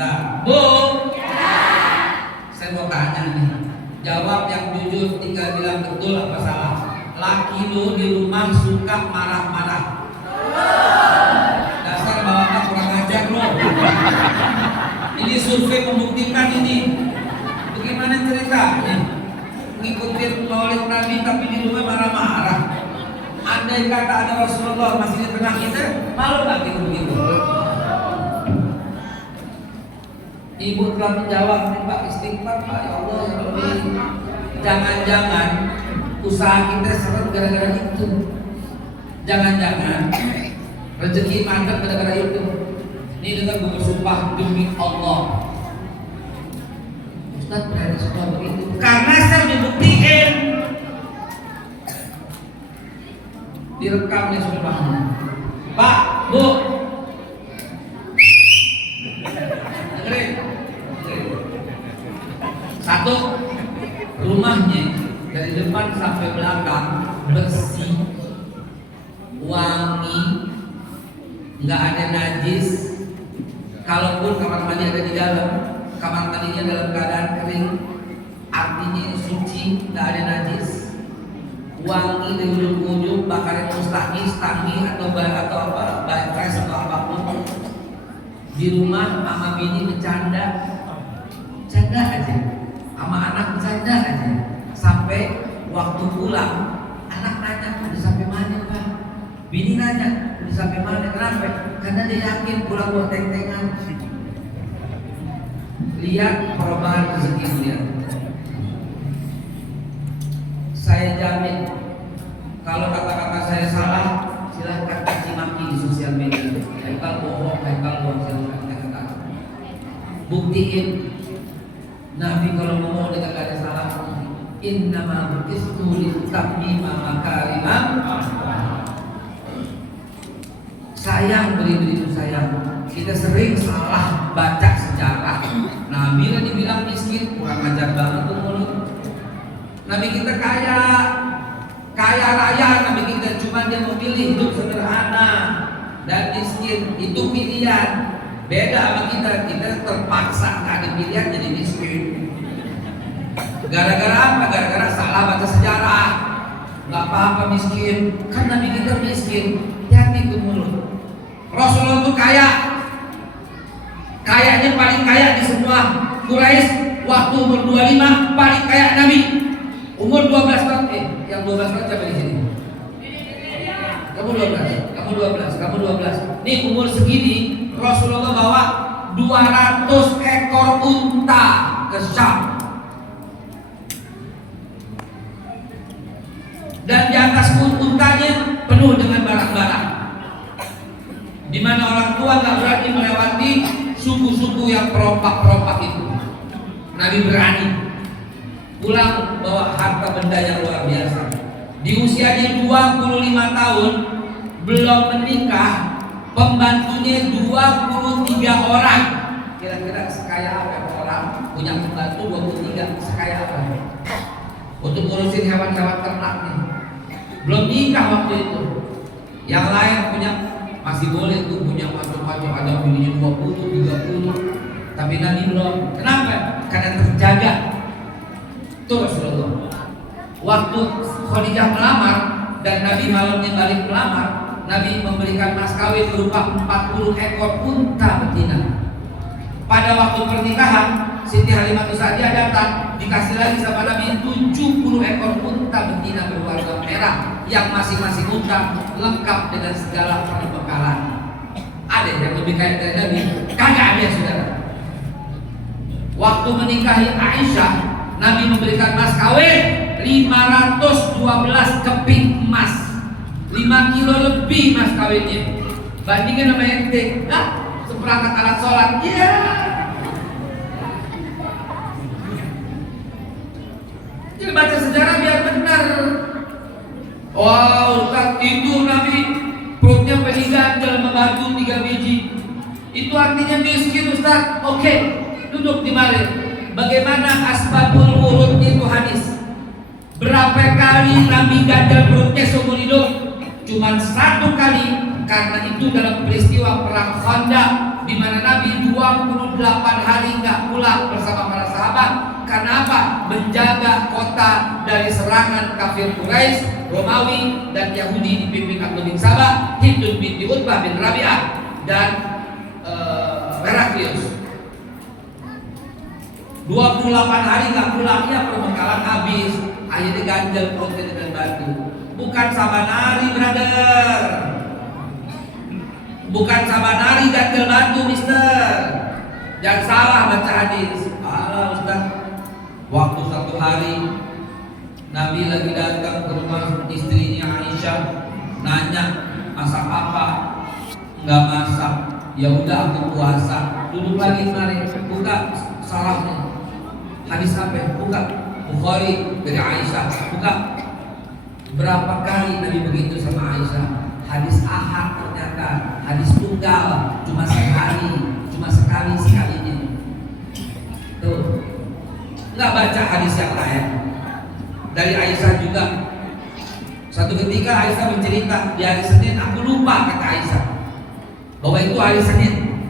nah, Bu, saya mau tanya nih, jawab yang jujur, tinggal bilang betul apa salah. Laki lu di rumah suka marah-marah. Dasar bapak kurang ajar lo. Ini survei membuktikan ini. Bagaimana ceritanya? Ngikutin maulid Nabi tapi di rumah marah-marah. Andai kata ada Rasulullah masih di tengah kita, malu nggak gitu begitu? Ibu telah menjawab, Pak, istighfar Pak, ya Allah ya Rabbi. Jangan-jangan usaha kita seret gara-gara itu. Jangan-jangan rezeki mantap gara-gara itu. Ini dengar gue bersumpah demi Allah, Ustaz berani sumpah begitu karena saya dibuktiin. Direkam nih sumpahnya. Pak, Bu, dengerin. Satu, rumahnya dari depan sampai belakang bersih, wangi, nggak ada najis. Kalaupun kamar mandi ada di dalam, kamar mandinya dalam keadaan kering, artinya suci, nggak ada najis, wangi dari ujung ke ujung, bakaran mustahis, tangi atau apa, fresh atau apapun. Di rumah mama bini bercanda aja, sama anak bercanda aja, sampai waktu pulang anak nanya udah sampai mana Pak, bini nanya udah sampai mana, kenapa? Karena dia yakin pulang buat teng-tengan. Lihat perubahan rezeki dia. Saya jamin kalau kata-kata saya salah, silahkan caci maki di sosial media. Haikal bohong, silahkan kata. Buktiin Nabi kalau ngomong dia kagak ada salah. Innama bu'istu liutammima makarimah. Sayang, beri itu sayang. Kita sering salah baca sejarah. Nabi lah dibilang miskin, kurang ajar banget tuh mulut. Nabi kita kaya raya, Nabi kita cuma dia memilih hidup sederhana dan miskin, itu pilihan. Beda sama kita terpaksa nggak ada pilihan jadi miskin. Gara-gara apa? Gara-gara salah baca sejarah. Nggak apa-apa miskin, kan Nabi kita miskin. Hati tuh mulut. Rasulullah itu kayaknya paling kaya di semua Quraisy. Waktu umur 25 paling kaya Nabi. Umur 12 tahun, yang 12 tahun siapa di sini? Kamu 12. Nih umur segini Rasulullah bawa 200 ekor unta ke Syam. Dan di atas untanya penuh dengan barang-barang. Di mana orang tua nggak berani melewati suku-suku yang perompak-perompak itu. Nabi berani pulang bawa harta benda yang luar biasa. Di usianya 25 tahun belum menikah, pembantunya 23 orang. Kira-kira sekaya apa orang punya pembantu 23, sekaya apa? Untuk ngurusin hewan-hewan ternaknya. Belum nikah waktu itu. Yang lain punya Masih boleh tuh punya macam-macam, ada bininya 20, 30. Tapi Nabi belum. Kenapa? Karena terjaga. Tuh Rasulullah. Waktu Khadijah melamar dan Nabi malamnya balik melamar, Nabi memberikan mas kawin berupa 40 ekor unta betina. Pada waktu pernikahan, Siti Halimah Sa'diyah datang, dikasih lagi sama Nabi 70 ekor unta betina berwarna merah yang masing-masing unta lengkap dengan segala perbekalan. Ada yang lebih kaya dari Nabi? Kagak ada, saudara. Waktu menikahi Aisyah, Nabi memberikan mas kawin 512 keping emas, 5 kilo lebih mas kawinnya. Bandingin sama ente, seperangkat alat sholat, ya. Jadi baca sejarah biar benar. Wow, Ustaz, itu Nabi perutnya pedigan membantu 3 biji. Itu artinya miskin, Ustaz. Oke, duduk di mari. Bagaimana asbabul urutnya itu hadis? Berapa kali Nabi gagal perutnya seumur hidup? Cuman 1 kali, karena itu dalam peristiwa perang Khandaq, di mana Nabi 28 hari nggak pulang bersama para sahabat. Karena apa? Menjaga kota dari serangan kafir Quraisy, Romawi dan Yahudi dipimpin Abdul bin Sabah, Hindun binti Utbah bin Rabi'ah dan Heraklius. 28 hari nggak pulangnya, perbekalan habis. Akhirnya ganjel perutnya dengan batu. Bukan sabanari, brother. Bukan sabanari ganjel batu, mister. Jangan salah baca hadis. Alah, Ustaz. Waktu 1 hari Nabi lagi datang ke rumah istrinya Aisyah, nanya masak apa? Enggak masak. Ya udah, aku puasa. Duduk lagi mari, buka salahnya. Hadis apa? Buka Bukhari dari Aisyah. Buka. Berapa kali Nabi begitu sama Aisyah? Hadis ahad ternyata, hadis tunggal, cuma sekalinya. Tuh, nggak baca hadis yang lain. Dari Aisyah juga. Satu ketika Aisyah bercerita, di hari Senin, aku lupa, kata Aisyah, bahwa itu hari Senin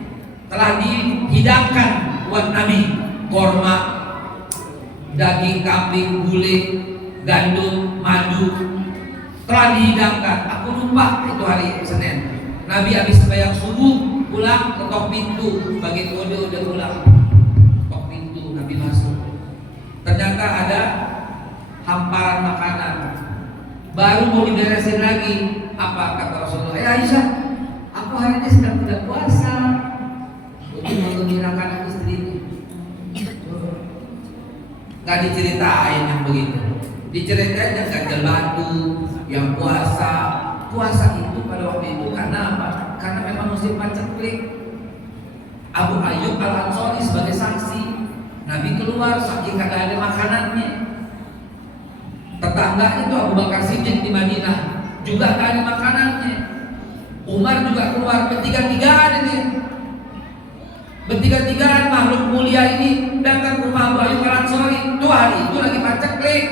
telah dihidangkan buat Nabi korma, daging kambing, gulai, gandum, madu telah dihidangkan. Aku lupa itu hari Senin. Nabi habis sembahyang subuh pulang, ketok pintu, bagi kode udah pulang. Ketok pintu, Nabi masuk. Ternyata ada hamparan makanan. Baru mau diberesin lagi, apa kata Rasulullah? Aisyah, aku hari ini sedang tidak puasa untuk menggembirakan istri ini. Gak diceritain yang begitu. Diceritain yang ganjel batu, yang puasa. Puasa itu pada waktu itu karena apa? Karena memang musim paceklik. Abu Ayyub Al-Ansari sebagai saksi. Nabi keluar saking kagak ada makanannya. Tetangga itu Abu Bakar Siddiq di Madinah juga gak ada makanannya. Umar juga keluar, bertiga-tigaan ini. Bertiga-tigaan makhluk mulia ini datang ke rumah Abu Ayyub Al-Ansari. Tuh hari itu lagi paceklik.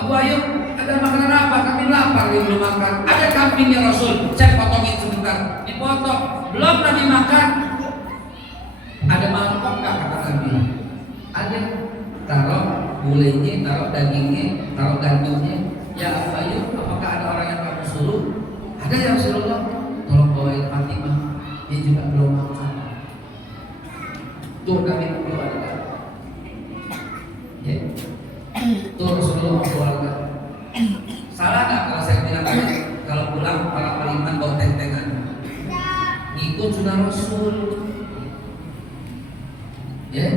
Abu Ayyub, ada makanan apa? Kami lapar, dia belum makan. Ada kambingnya Rasul, saya potongin sebentar. Dipotong, belum Nabi makan. Ada mangkok nggak, kata Nabi? Ada. Taruh gulainya, taruh dagingnya, taruh gandumnya. Ya Abu Ayyub, apakah ada orang yang kamu suruh? Ada ya Rasulullah. Tolong bawain Fatimah, dia juga belum makan. Tuh kami keluarga. Ya. Tuh Rasulullah keluarga. Salah nggak kalau saya bilang kalau pulang para peliman bawa tentengan? Ikut sunnah Rasul. Ya,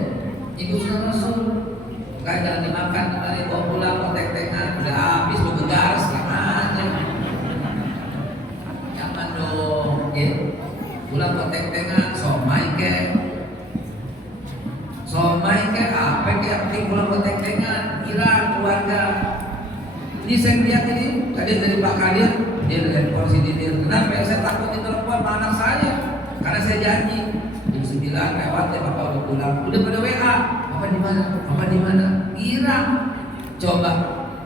ikut sunnah Rasul. Kan jangan dimakan, kemarin bawa pulang bawa tentengan. Udah habis lu gegar sekarang aja. Jangan dong, ya. Pulang bawa tentengan, somai ke apa yang penting pulang bawa tentengan. Kira keluarga. Ini saya lihat ini tadi dari Pak Kadir, dia dari porsi dia. Kenapa? Saya takut ditelepon sama anak saya, karena saya janji jam 9 lewat ya Bapak udah pulang. Udah pada WA, Bapak di mana? Bapak di mana? Kira. Coba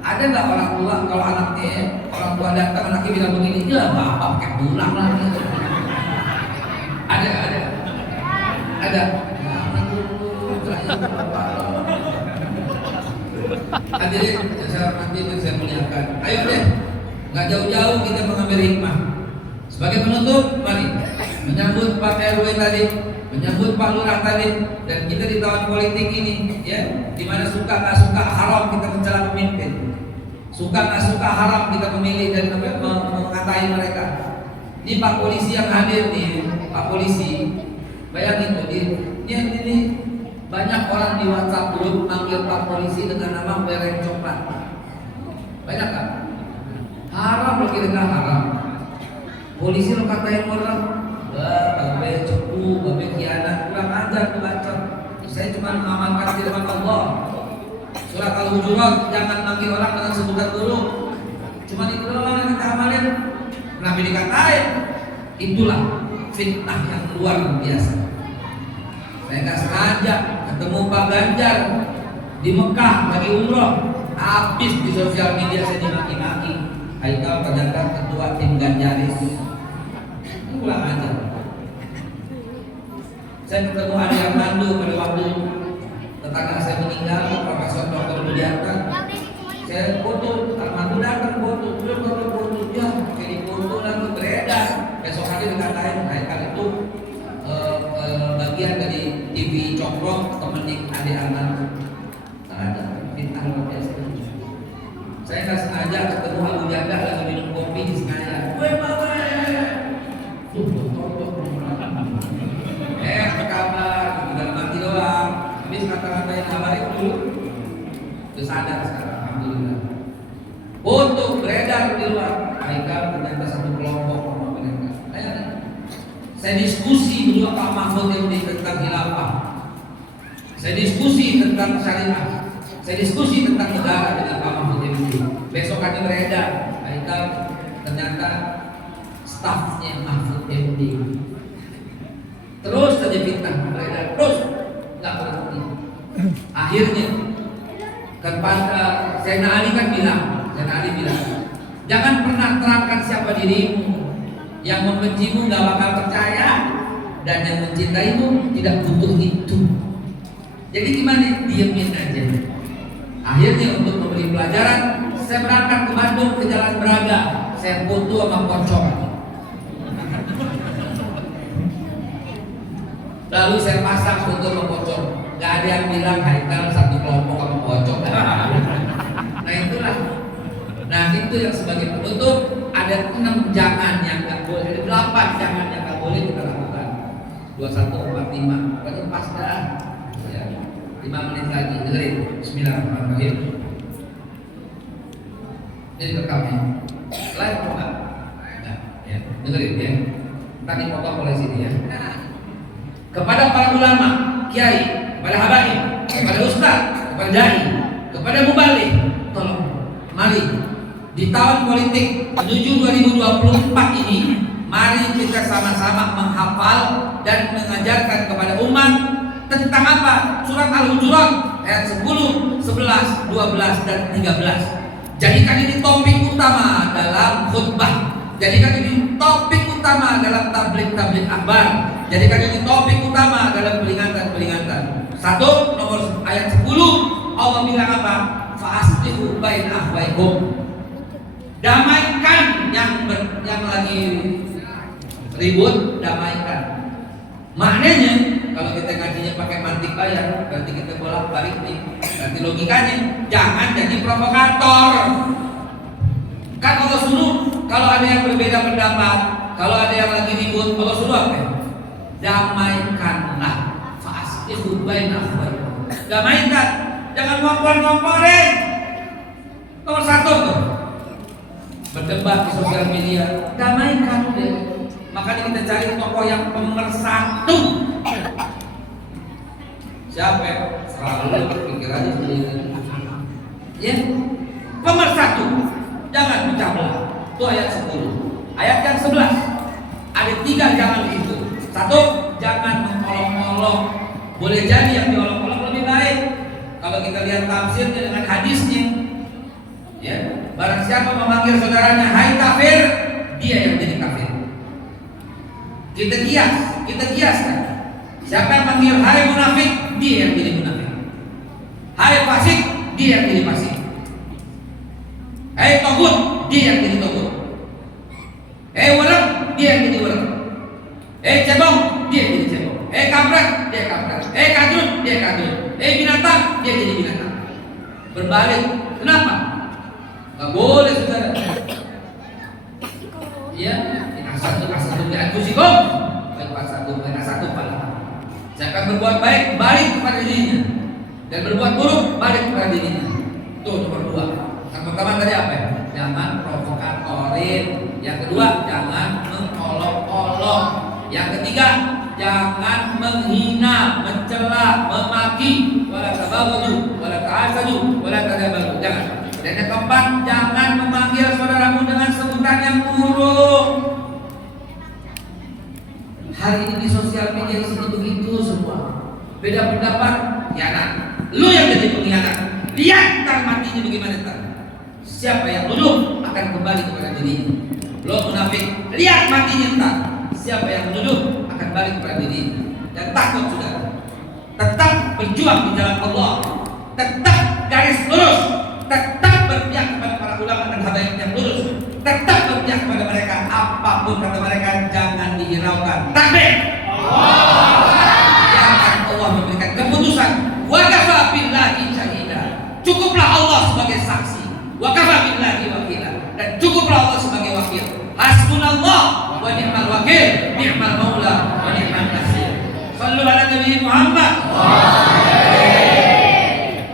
Ada nggak orang tua kalau orang tua datang anaknya bilang begini, ya bapak pakai pulang lah. Ada. Hadirin saya muliakan. Ayo deh, nggak jauh-jauh kita mengambil hikmah. Sebagai penutup, mari menyambut Pak RW tadi, menyambut Pak Lurah tadi, dan kita di tahun politik ini, ya, dimana suka nggak suka haram kita mencela pemimpin, suka nggak suka haram kita memilih dan mengatai mereka. Ini Pak Polisi yang hadir nih, Pak Polisi, bayangin tuh, ini banyak orang di WhatsApp grup manggil Pak Polisi dengan nama bereng coklat. Banyak kan? Haram lo kira haram. Polisi lo katain orang, babe cepu, babe khianat, kurang ajar tuh bacot. Saya cuma mengamalkan firman Allah. Surat Al-Hujurat, jangan manggil orang dengan sebutan buruk. Cuma itu doang yang kita amalin. Kenapa dikatain? Itulah fitnah yang luar biasa. Saya nggak sengaja ketemu Pak Ganjar di Mekah lagi umroh, habis di sosial media saya dimaki-maki. Haikal ternyata ketua tim Ganjaris. Kurang aja. Saya ketemu Adi Armando pada waktu tetangga saya meninggal, Profesor Dr. Budiarta. Saya foto, Armando datang foto, ya, jadi foto lalu beredar. Besok hari dikatain Haikal itu bagian dari TV Cokrok temenin Adi Armando. Tak ada fitnah luar biasa. Saya nggak sengaja ketemu Abu Janda lagi minum kopi di Senayan. Apa kabar? Udah mati doang. Habis kata-katain kabar itu, udah sadar sekarang. Alhamdulillah. Untuk beredar di luar, Haikal ternyata satu kelompok sama mereka. Saya diskusi berdua Pak Mahfud MD tentang khilafah. Saya diskusi tentang syariah. Saya diskusi tentang negara dengan Pak Mahfud MD. Besok akan beredar, Haikal ternyata stafnya Mahfud MD. Terus saja fitnah beredar, terus nggak berhenti. Akhirnya kepada Zainal Ali kan bilang, jangan pernah terangkan siapa dirimu. Yang membencimu nggak bakal percaya, dan yang mencintaimu tidak butuh itu. Jadi gimana? Diemin aja. Akhirnya untuk memberi pelajaran, saya berangkat ke Bandung ke Jalan Braga. Saya foto sama pocong. Lalu saya pasang foto sama pocong. Gak ada yang bilang Haikal satu kelompok sama pocong. Nah itulah. Nah itu yang sebagai penutup. Ada 6 jangan yang nggak boleh, ada 8 jangan yang nggak boleh kita lakukan. 2145, pokoknya pas dah. Ya, 5 menit lagi, dengerin. Bismillahirrahmanirrahim. Ini rekamnya. Live coba. Nah, ya, dengerin ya. Tadi potong oleh sini ya. Kepada para ulama, kiai, kepada habaib, kepada ustaz, kepada dai, kepada mubalik, tolong, mari. Di tahun politik menuju 2024 ini, mari kita sama-sama menghafal dan mengajarkan kepada umat tentang apa? Surat Al-Hujurat ayat 10, 11, 12, dan 13. Jadikan ini topik utama dalam khutbah. Jadikan ini topik utama dalam tabligh akbar. Jadikan ini topik utama dalam peringatan-peringatan. Nomor ayat 10, Allah bilang apa? Fa'aslihu baina akhwaikum. Damaikan yang lagi ribut, damaikan. Maknanya kalau kita ngajinya pakai mantik bayar, berarti kita bolak-balik nih. Berarti logikanya jangan jadi provokator. Kan Allah suruh kalau ada yang berbeda pendapat, kalau ada yang lagi ribut, Allah suruh apa? Damaikanlah. Fa'aslihu baina akhwaikum. Damaikan, jangan ngompor-ngomporin. Nomor 1 tuh. Berdebat di sosial media, damaikan deh. Makanya kita cari tokoh yang pemersatu. Siapa? Selalu pikir aja sendiri. Ya, pemersatu. Jangan pecah belah. Itu ayat 10. Ayat yang 11. Ada 3 jangan itu. 1, jangan mengolok-olok. Boleh jadi yang diolok-olok lebih baik. Kalau kita lihat tafsirnya dengan hadisnya, Barang siapa memanggil saudaranya hai kafir, dia yang jadi kafir. Kita kiaskan. Siapa yang manggil hai munafik, dia yang jadi munafik. Hai fasik, dia yang jadi fasik. Hai togut, dia yang jadi togut. Hai walang, dia yang jadi walang. Hai cebong, dia yang jadi cebong. Hai kampret, dia kampret. Hai kadrun, dia kadrun. Hai binatang, dia jadi binatang. Berbalik. Kenapa? Gak boleh saudara. Ya, asatu bi'anfusikum wa asatu pala. Saya akan berbuat baik, balik kepada dirinya, dan berbuat buruk, balik kepada dirinya. Itu nomor 2. Yang pertama tadi apa? Jangan provokatorin. Yang kedua, jangan mengolok-olok. Yang ketiga, jangan menghina, mencela, memaki. Wala tabaghadu, wala ta'asadu, wala tadabaru. Jangan. Dan yang keempat, jangan memanggil saudaramu dengan sebutan yang buruk. Hari ini di sosial media sini begitu semua. Beda pendapat, khianat. Lu yang jadi pengkhianat. Lihat ntar matinya bagaimana ntar. Siapa yang menuduh akan kembali kepada dirinya. Lu munafik, lihat matinya ntar. Siapa yang menuduh akan balik kepada dirinya. Dan takut saudara. Tetap berjuang di jalan Allah. Tetap garis lurus. Tetap berpihak kepada para ulama dan habaib yang lurus. Tetap berpihak kepada mereka. Apapun kata mereka, jangan dihiraukan. Takbir. Jangan Allah memberikan keputusan. Wa kafa billahi syahida. Cukuplah Allah sebagai saksi. Wa kafa billahi wakila. Dan cukuplah Allah sebagai wakil. Hasbunallah wa ni'mal wakil, ni'mal maula wa ni'mal nasir. Shallu ala Nabi Muhammad.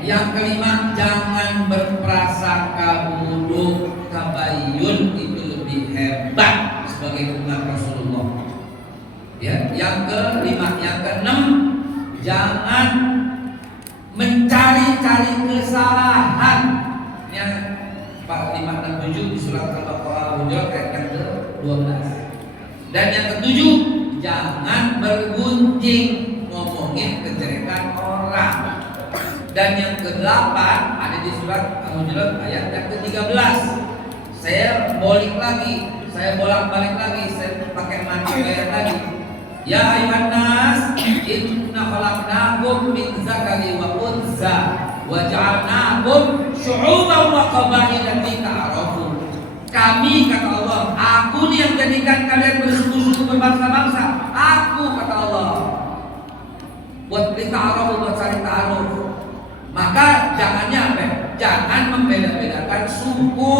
Yang kelima, jangan berprasangka buruk. Tabayyun itu lebih hebat sebagai umat Rasulullah. Ya, yang kelima, yang keenam, jangan mencari-cari kesalahan. Yang 4, 5, 6, 7 di surat Al-Baqarah Hujurat ayat yang ke-12. Dan yang ketujuh, jangan bergunjing ngomongin kejelekan orang. Dan yang ke-8 ada di surat Al-Hujurat ayat yang ke-13. Saya bolak-balik lagi, saya pakai mati ayat lagi. Ya ayuhan nas, inna khalaqnakum min zakari wa unsa wa ja'alnakum syu'uban wa qabaila lita'arafu. Kami, kata Allah, aku nih yang jadikan kalian bersuku-suku berbangsa-bangsa. Aku, kata Allah, buat lita'arafu, buat saling ta'aruf. Maka jangannya apa? Jangan membeda-bedakan suku.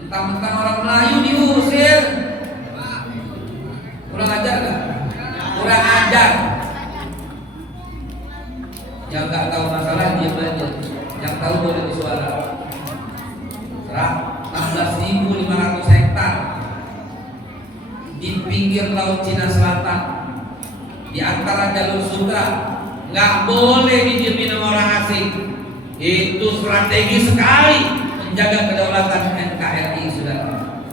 Mentang-mentang orang Melayu diusir. Kurang ajar gak? Kurang ajar. Yang gak tahu masalah diam aja. Yang tahu boleh bersuara. 16.500 hektar di pinggir laut Cina Selatan, di antara jalur sutra. Nggak boleh didiemin sama orang asing. Itu strategi sekali menjaga kedaulatan NKRI, saudara.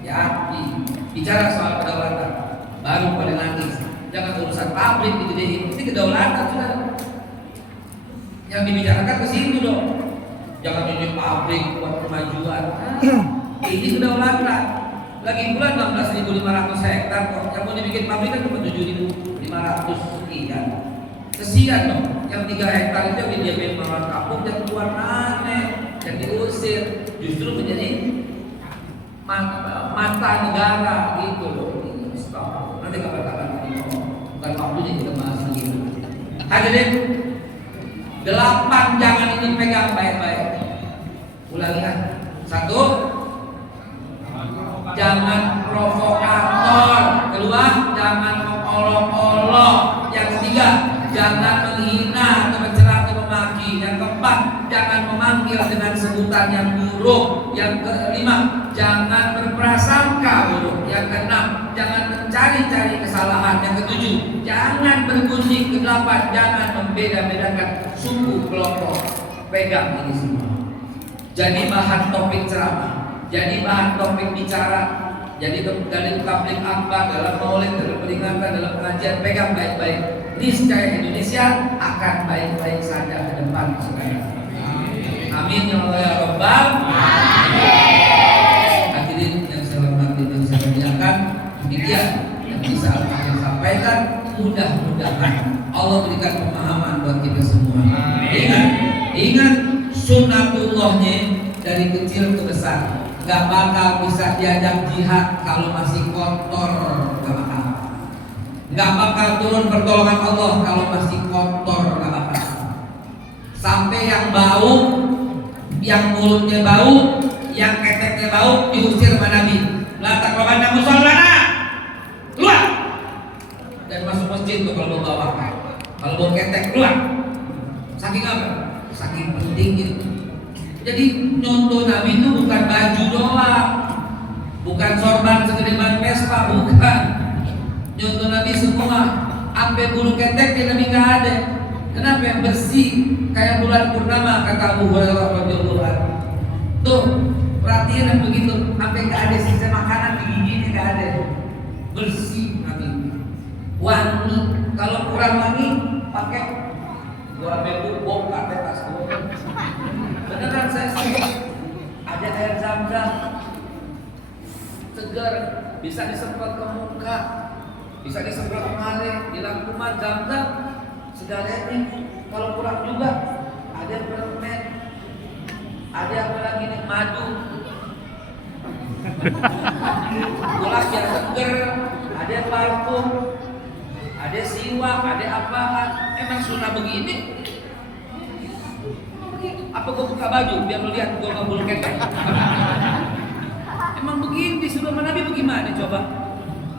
Ya, bicara soal kedaulatan, baru pada nangis. Jangan urusan pabrik digedein, ini kedaulatan, saudara. Yang dibicarakan ke situ dong. Jangan ini pabrik buat kemajuan. Ini kedaulatan. Lagi pula 16.500 hektar kok. Yang mau dibikin pabrik kan cuma 7.500 sekian. Kesian dong, yang 3 hektar itu yang didiamin orang kampung dan keluar aneh dan diusir, justru menjadi mata negara gitu loh. Stop. Nanti kapan-kapan bukan waktunya kita bahas lagi. Hadirin, 8 jangan ini pegang baik-baik. Ulangi kan? 1, jangan provokator. Kedua, jangan mengolok-olok. Yang ketiga, jangan menghina atau mencela atau memaki. Yang keempat, jangan memanggil dengan sebutan yang buruk. Yang kelima, jangan berprasangka buruk. Yang keenam, jangan mencari-cari kesalahan. Yang ketujuh, jangan bergunjing. Kedelapan, jangan membeda-bedakan suku kelompok. Pegang ini semua. Jadi bahan topik ceramah, jadi bahan topik bicara, jadi dari tabligh akbar, dalam maulid, dalam peringatan, dalam pengajian. Pegang baik-baik. Niscaya Indonesia akan baik-baik saja ke depan. Amin ya Allah ya Rabbal rabbal alamin. Hadirin yang saya hormati dan saya muliakan, demikian yang bisa saya sampaikan. Mudah-mudahan Allah berikan pemahaman buat kita semua. Ingat sunnatullahnya dari kecil ke besar. Gak bakal bisa diajak jihad kalau masih kotor, gak bakal. Gak bakal turun pertolongan Allah kalau masih kotor, gak bakal. Sampai yang bau, yang mulutnya bau, yang keteknya bau diusir sama Nabi. La taqrabanna musallana, keluar. Dan masuk masjid tuh kalau mau bawa. Kalau mau ketek keluar. Saking apa? Saking pentingnya. Jadi contoh Nabi itu bukan baju doang, bukan sorban segede ban Vespa, bukan. Contoh Nabi semua, sampai bulu ketek di Nabi nggak ada. Kenapa? Bersih kayak bulan purnama, kata Abu Hurairah radhiyallahu anhu. Tuh perhatian yang begitu, sampai nggak ada sisa makanan di giginya, nggak ada. Bersih Nabi, wangi. Kalau kurang wangi, pakai gua bebuk pakai tas gua. Beneran saya sih, ada air zam-zam segar, bisa disemprot ke muka, bisa disemprot kemari, di lambungan zam-zam segarnya. Kalau kurang juga ada permen, ada apa lagi nih, madu, gula biar seger, ada parfum, ada siwak, ada apaan. Emang sunnah begini. Apa gue buka baju biar lo lihat gue nggak bulu ketek? Emang begini disuruh sama Nabi bagaimana coba?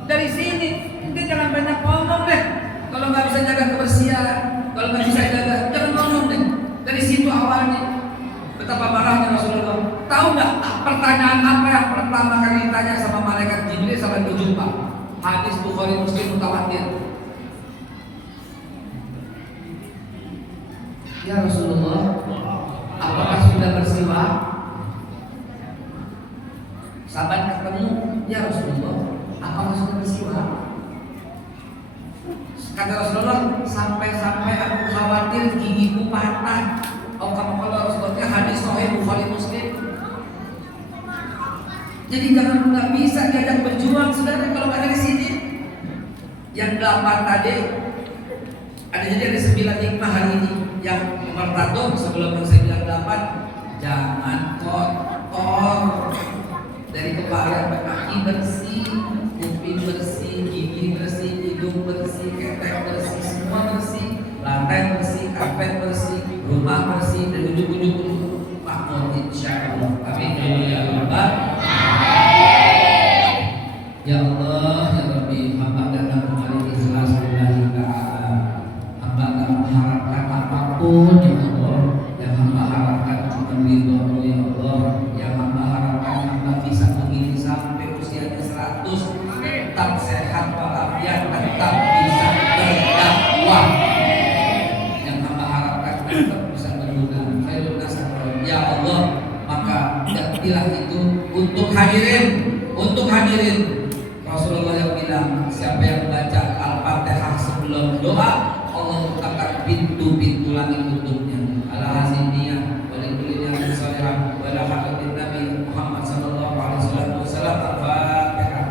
Dari sini, kita jangan banyak ngomong deh. Kalau nggak bisa jaga kebersihan, kalau nggak bisa jaga, jangan ngomong deh. Dari situ awalnya. Betapa marahnya Rasulullah. Tahu nggak pertanyaan apa yang pertama kali ditanya sama malaikat Jibril saat berjumpa? Hadis Bukhari Muslim mutawatir. Ya Rasulullah, apakah sudah bersiwak? Sahabat ketemu, ya Rasulullah, apakah sudah bersiwak? Kata Rasulullah, sampai-sampai aku khawatir gigiku patah. Oh, kamu kalau Rasulullah, hadis Sahih Bukhari Muslim. Jadi jangan nggak bisa diajak berjuang, saudara, kalau ada di sini. Yang 8 tadi, ada 9 hikmah hari ini. Yang nomor 1 sebelum saya bilang 8, jangan kotor. Dari kepala sampai kaki bersih, kuping bersih, gigi bersih, hidung bersih, ketek bersih, semua bersih, lantai bersih, karpet bersih, rumah bersih, dan ujung-ujung makmur insyaallah. Amin ya rabbal alamin. Ya Allah, ya Rabbi, hamba datang kembali ikhlas lillahi ta'ala. Hamba tak mengharapkan apapun ya Allah, yang hamba harapkan cuma ridho ya Allah. Yang hamba harapkan hamba bisa begini sampai usianya 100, tetap sehat walafiat, tetap bisa berdakwah. Yang hamba harapkan tetap bisa berguna. Khairun nas ya Allah, maka jadilah itu untuk hadirin. Rasulullah yang bilang, siapa yang baca Al-Fatihah sebelum doa, Allah bukakan pintu-pintu langit untuknya. Ala haziniyah wa likulli niyatin salihah wa la haqatin Nabi Muhammad sallallahu alaihi wasallam. Al-Fatihah.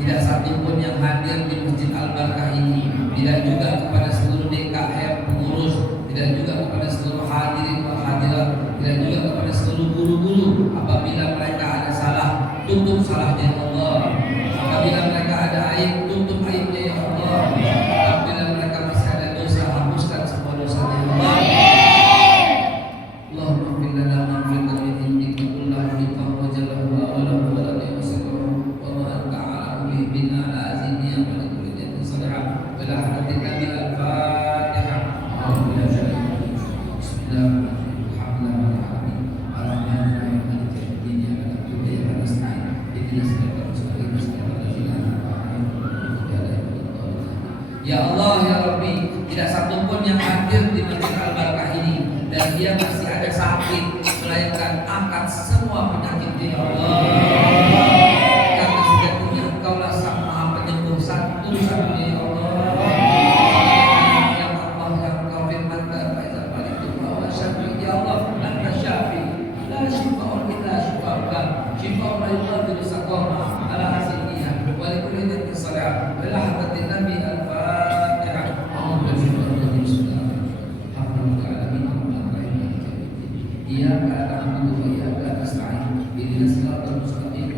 Tidak satupun yang hadir di Masjid Al-Barkah ini, tidak juga kepada seluruh DKM pengurus, tidak juga kepada seluruh hadirin wal hadirat, tidak juga kepada seluruh guru-guru. Apabila mereka ada salah, tutup salahnya ya Allah. Apabila mereka ada aib, tutup aibnya ya Allah. Apabila mereka masih ada dosa, hapuskan semua dosanya ya Allah. Allahumma fir lana maghfiratan min indika kullahu liqa wa jalla wa ala wa la yusallu wa anta ala bina ala aziniya wa la kulli salihah wa la hadatin nabi al Ya Allah ya Rabbi, tidak satupun yang hadir di Masjid Al-Barakah ini dan dia masih ada sakit, melainkan angkat semua penyakit ya Allah. Karena sejatinya Engkaulah Sang Maha Penyembuh satu-satunya ya Allah. Ya Allah yang Engkau firmankan, Faizal Malik wa Syafi ya Allah, Anta Syafi, la syifa'un illa syifa'uka, syifa'un la yughadiru saqama, ala hasilnya, wa likulli dhikrin salat, wa ila hadratin Nabi Al-Fatihah. Iyyaka na'budu wa iyyaka nasta'in. Ihdinas siratal mustaqim.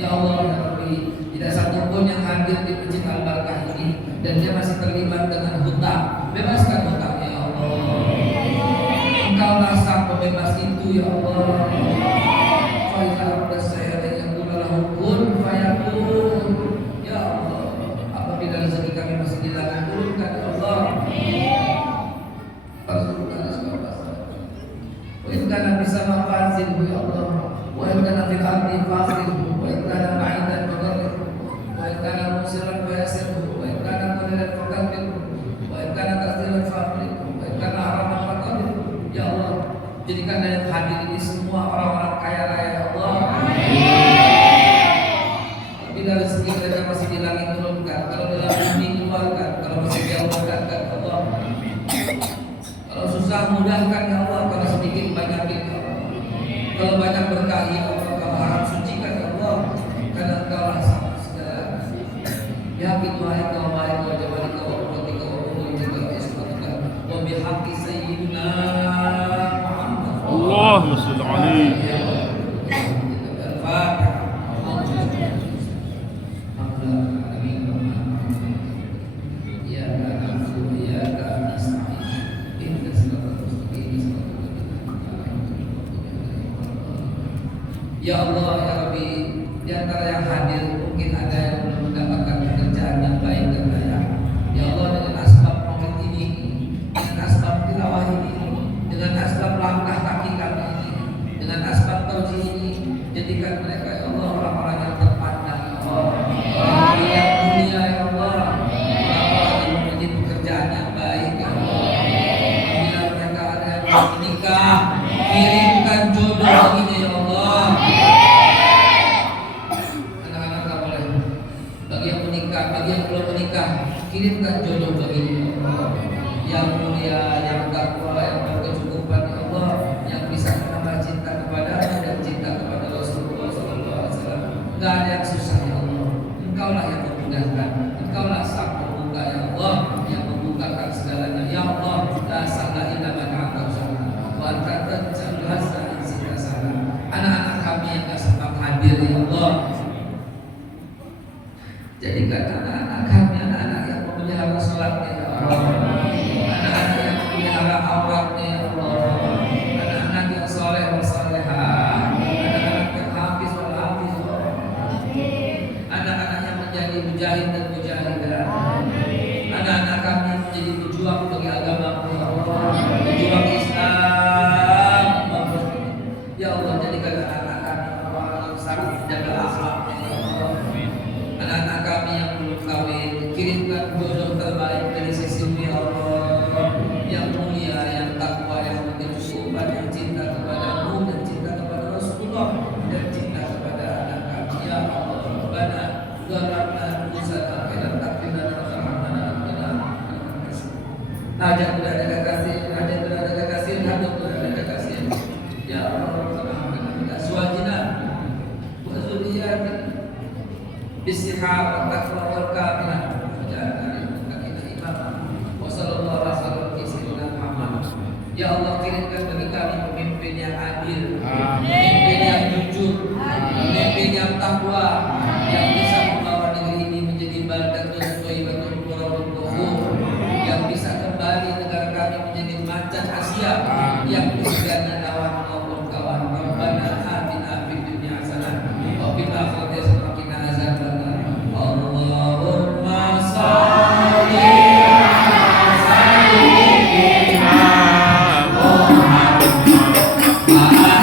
Ya Allah ya Rabbi, tidak satupun yang hadir di Masjid Al-Barakah ini dan dia masih terlibat dengan hutang. Bebaskan hutang ya Allah. Engkaulah Sang pembebas itu ya Allah. Fa iza arada saya yang lahu kun fayakun. Ya Allah, apabila rezeki kami masih di langit, turunkan ya Allah. Wa in kana bisama fazilhu ya Allah, wa in kana fil ardi fazilhu, wa in kana ba'idan fadhilhu, wa in kana musiran fayasirhu, wa in kana qalilan faqadhilhu, wa in kana kathiran fa'amilhu, wa in kana haraman faqadhilhu. Ya Allah, jadikan yang hadir ini semua orang-orang kaya raya ya Allah. Bila rezeki mereka masih di langit, turunkan. Kalau dalam bumi, keluarkan. Kalau masih jauh, dekatkan ya Allah. Kalau susah, mudahkan ya Allah. Kalau sedikit, banyakin ya Allah. Kalau banyak berkah ya Allah. Kalau haram, sucikan ya Allah. Karena Engkaulah sama segala. Ya kita wahai kau jamalika wa qudratika wa qudratika wa ismatika wa bihaqqi sayyidina Muhammad. Allahumma shalli alaihi. Al-Fatihah. Ya Allah ya Rabbi, di antara yang hadir mungkin ada yang belum mendapatkan pekerjaan yang baik dan layak. Ya Allah, dengan asbab COVID ini, dengan asbab tilawah ini, dengan asbab langkah kaki kami ini, dengan asbab tauji ini, jadikan mereka ya Allah orang-orang yang terpandang ya Allah, orang-orang yang mulia ya Allah, orang-orang yang memiliki pekerjaan yang baik ya Allah. Bila mereka ada yang belum menikah, kirimkan jodoh baginya ya Allah. Bagi yang belum menikah, kirimkan jodoh bagi Allah yang mulia, yang takwa, yang berkecukupan ya Allah, yang bisa menambah cinta kepada dan cinta kepada Rasulullah SAW. Gak ada yang susah ya Allah. Engkaulah yang memudahkan, Engkaulah Sang Pembuka ya Allah, yang membukakan segalanya ya Allah. La salah illa man a'tazana wa anta taj'alul hasanati sirasana. Anak-anak kami yang gak sempat hadir ya Allah, jadikan anak-anak kami anak-anak yang memelihara sholatnya ya Allah, anak-anak yang memelihara auratnya ya Allah, anak-anak yang soleh wa solehah, anak-anak yang hafiz wal hafiz, anak-anak yang menjadi mujahid dan mujahidah, anak-anak kami yang menjadi pejuang bagi agama ya Allah, pejuang Islam ya Allah. Jadikan anak-anak kami orang yang sangat menjaga akhlaknya ya Allah. Anak-anak kami yang belum kawin, kirimkan jodoh terbaik dari sisimu ya Allah, yang mulia, yang takwa, yang berkecukupan, yang cinta kepadamu dan cinta kepada Rasulullah dan cinta kepada anak kami ya Allah. Rabbana dzalamna anfusana wa illam taghfir lana wa tarhamna lanakunanna minal khasirin. Hajat tidak ada kekasih, hajat tidak ada kekasih, hajat tidak ada kekasih ya Allah. Rahmatna suwajina wa dzurriyyatina bisihab wa taqwa wal kamilah waj'alna lil muttaqina imama wa sallallahu alaihi wasallam sayyidina Muhammad. Ya Allah, kirimkan bagi kami pemimpin yang adil, pemimpin yang jujur, pemimpin yang takwa, yang bisa membawa negeri ini menjadi baldatun thayyibatun turabun ghafur, yang bisa kembali negara kami menjadi macan Asia yang disegani lawan maupun kawan. Rabbana atina fid dunya hasanah wa fil akhirati hasanah wa qina azabannar. Allahumma shalli ala sayyidina Muhammad wa ala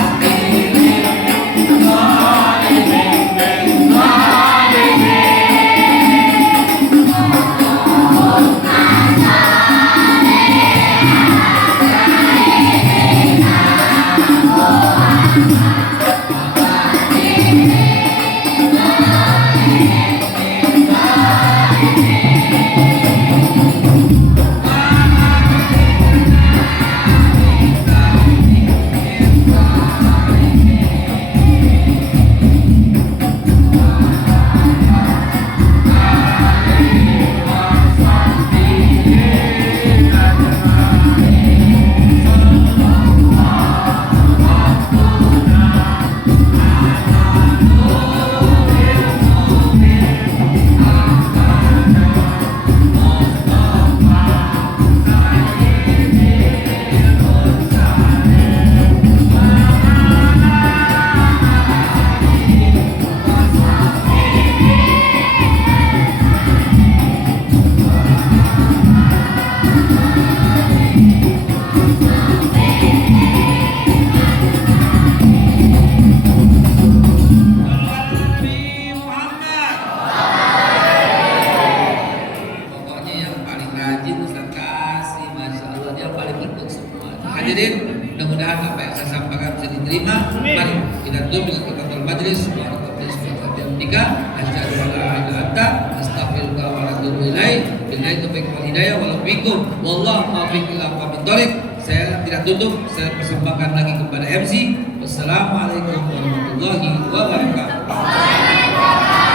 tutup dengan kafaratul majlis. Asyhadu an la ilaha illa anta astaghfiruka wa atubu ilaik. Billahi taufiq wal hidayah. Wallahu muwaffiq ila aqwamit thoriq. Saya tidak tutup, saya persembahkan lagi kepada MC. Wassalamualaikum warahmatullahi wabarakatuh.